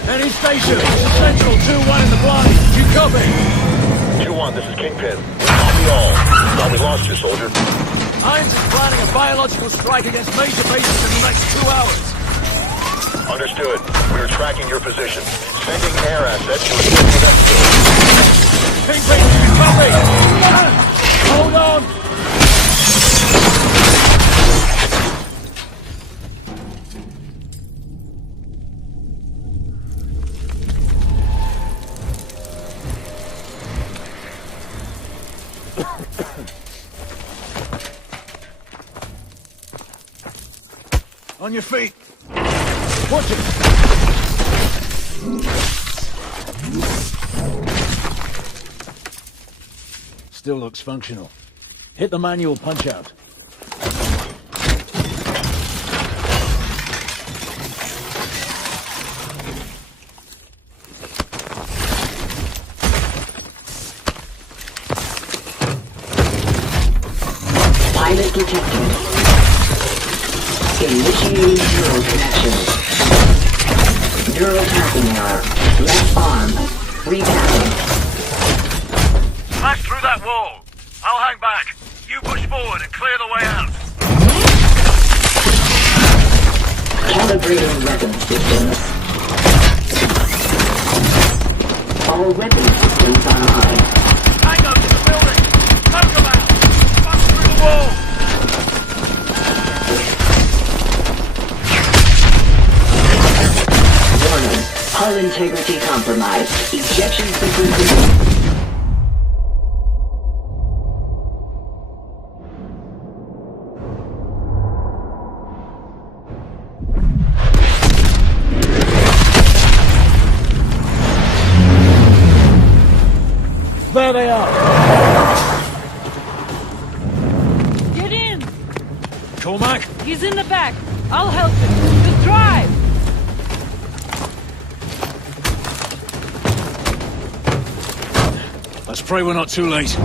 Any station! Central 2-1 in the blind! You copy? 2-1, this is Kingpin. Copy all. Thought we lost you, soldier. Irons is planning a biological strike against major bases in the next 2 hours. Understood. We are tracking your position. Sending air assets to assist with exfil. Kingpin, copy! Hold on! On your feet! Watch it! Still looks functional. Hit the manual punch-out. Pilot detected. Initiating neural connection. Neural tapping error. Left arm. Retapping. Smash through that wall. I'll hang back. You push forward and clear the way out. Calibrating weapon systems. All weapon systems online. Tango to the building. Smoke them out. Bust through the wall. Warning. Hull integrity compromised. Ejection sequence. There they are! Get in! Cormack? He's in the back. I'll help him. Just drive! Let's pray we're not too late.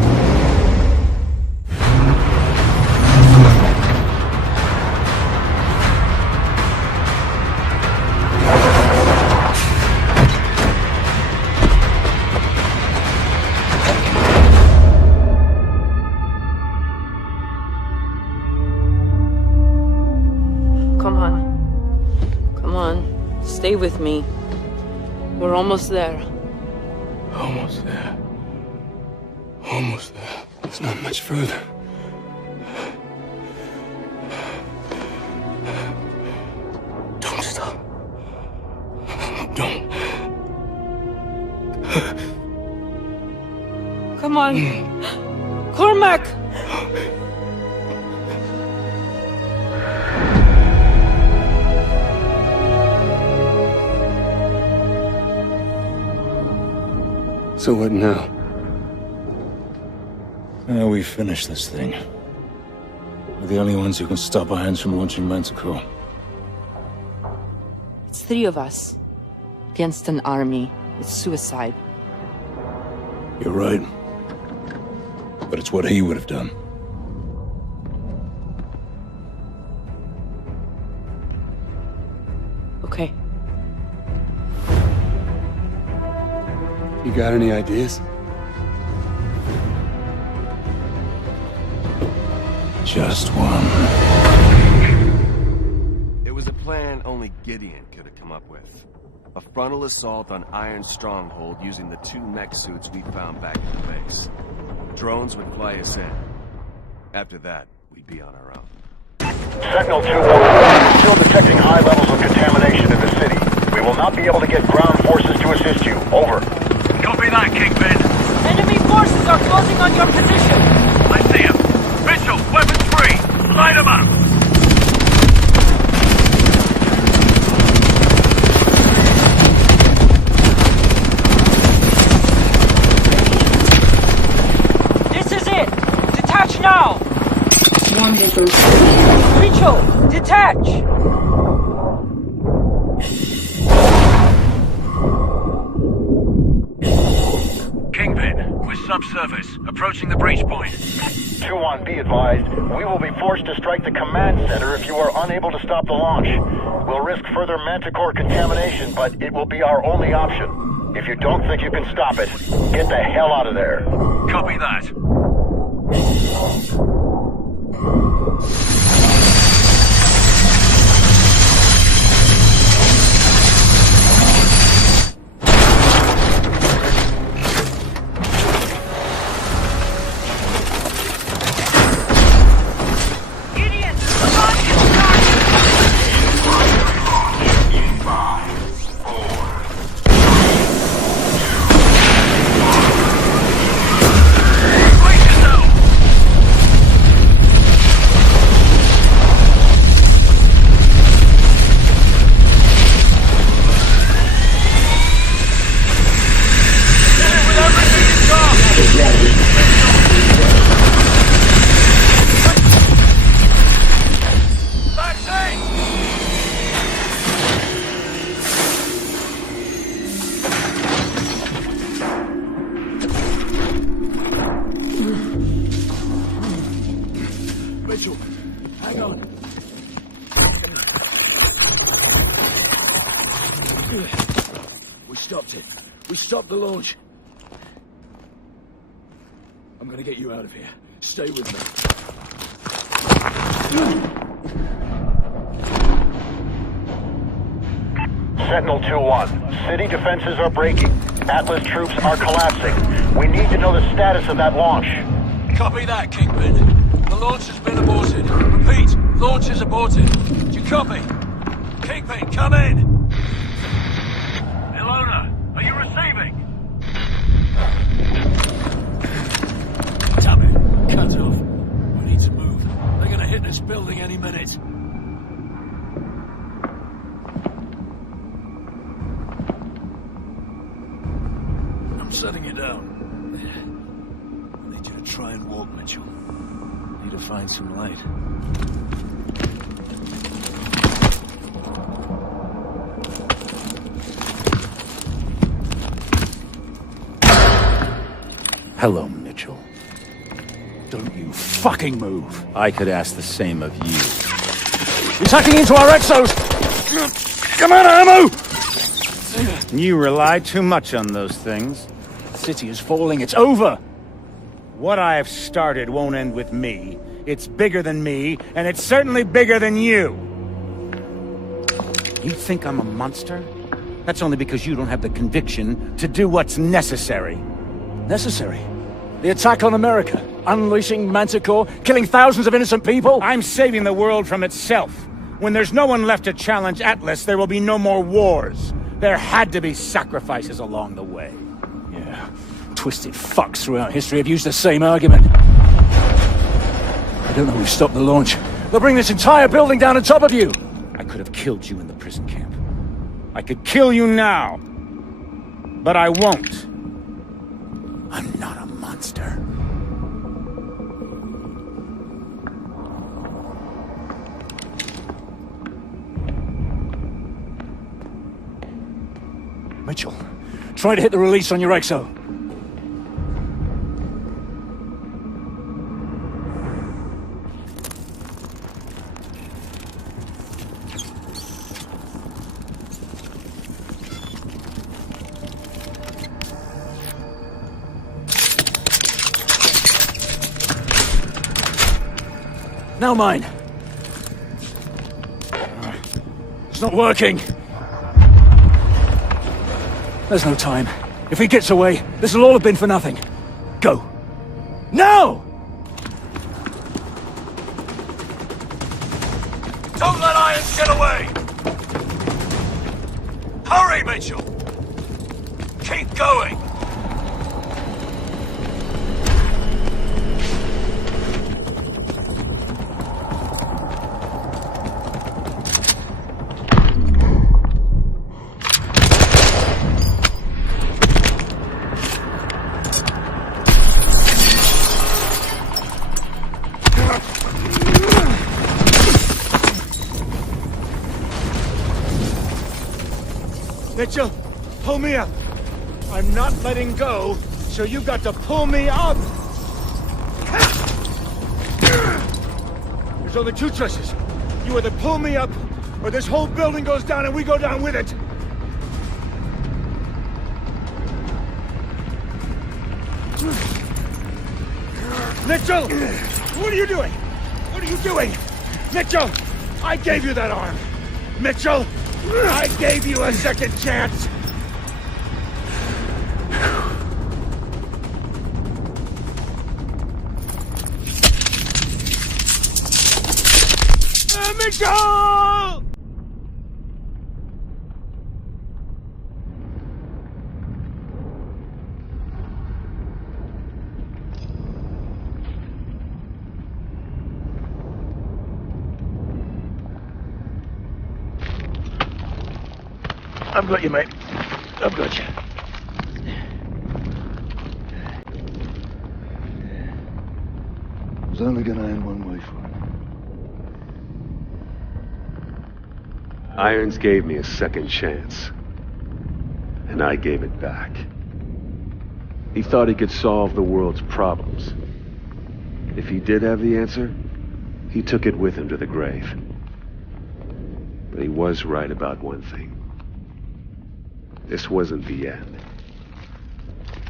Stay with me. We're almost there. Almost there. Almost there. It's not much further. Don't stop. Don't. Come on. Cormack! So what now? Now we finish this thing. We're the only ones who can stop our hands from launching Manticore. It's 3 of us. Against an army. It's suicide. You're right. But it's what he would have done. Okay. You got any ideas? Just one. It was a plan only Gideon could have come up with. A frontal assault on Iron Stronghold using the 2 mech suits we found back at the base. Drones would fly us in. After that, we'd be on our own. Sentinel 2-1, still detecting high levels of contamination in the city. We will not be able to get ground forces to assist you. Over. Copy that, Kingpin. Enemy forces are closing on your position. I see him. Mitchell, weapons free. Light him up. This is it. Detach now. Wonderful. Mitchell, detach. Kingpin, we're subsurface, approaching the breach point. 2-1, be advised. We will be forced to strike the command center if you are unable to stop the launch. We'll risk further Manticore contamination, but it will be our only option. If you don't think you can stop it, get the hell out of there. Copy that. We stopped the launch. I'm gonna get you out of here. Stay with me. Sentinel 2-1, city defenses are breaking. Atlas troops are collapsing. We need to know the status of that launch. Copy that, Kingpin. The launch has been aborted. Repeat, launch is aborted. Do you copy? Kingpin, come in! Ilona, are you receiving? Damn it, cut off. We need to move. They're gonna hit this building any minute. I'm setting it down. I need you to try and walk, Mitchell. Need to find some light. Hello, Mitchell. Don't you fucking move. I could ask the same of you. He's hacking into our exos! Come on, ammo! You rely too much on those things. The city is falling, it's over! What I have started won't end with me. It's bigger than me, and it's certainly bigger than you. You think I'm a monster? That's only because you don't have the conviction to do what's necessary. Necessary? The attack on America, unleashing Manticore, killing thousands of innocent people? I'm saving the world from itself. When there's no one left to challenge Atlas, there will be no more wars. There had to be sacrifices along the way. Yeah, twisted fucks throughout history have used the same argument. I don't know who stopped the launch. They'll bring this entire building down on top of you! I could have killed you in the prison camp. I could kill you now. But I won't. I'm not a monster. Mitchell, try to hit the release on your exo. Now mine. It's not working. There's no time. If he gets away, this'll all have been for nothing. Go. Now! Don't let Irons get away! Hurry, Mitchell! Keep going! Mitchell, pull me up. I'm not letting go, so you've got to pull me up. There's only two choices. You either pull me up, or this whole building goes down and we go down with it. Mitchell! What are you doing? What are you doing? Mitchell! I gave you that arm! Mitchell! I gave you a second chance! Mitchell! I've got you, mate. I've got you. It was only gonna end one way for him. Irons gave me a second chance, and I gave it back. He thought he could solve the world's problems. If he did have the answer, he took it with him to the grave. But he was right about one thing. This wasn't the end.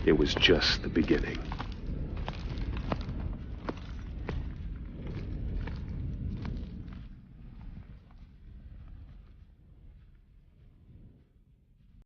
It was just the beginning.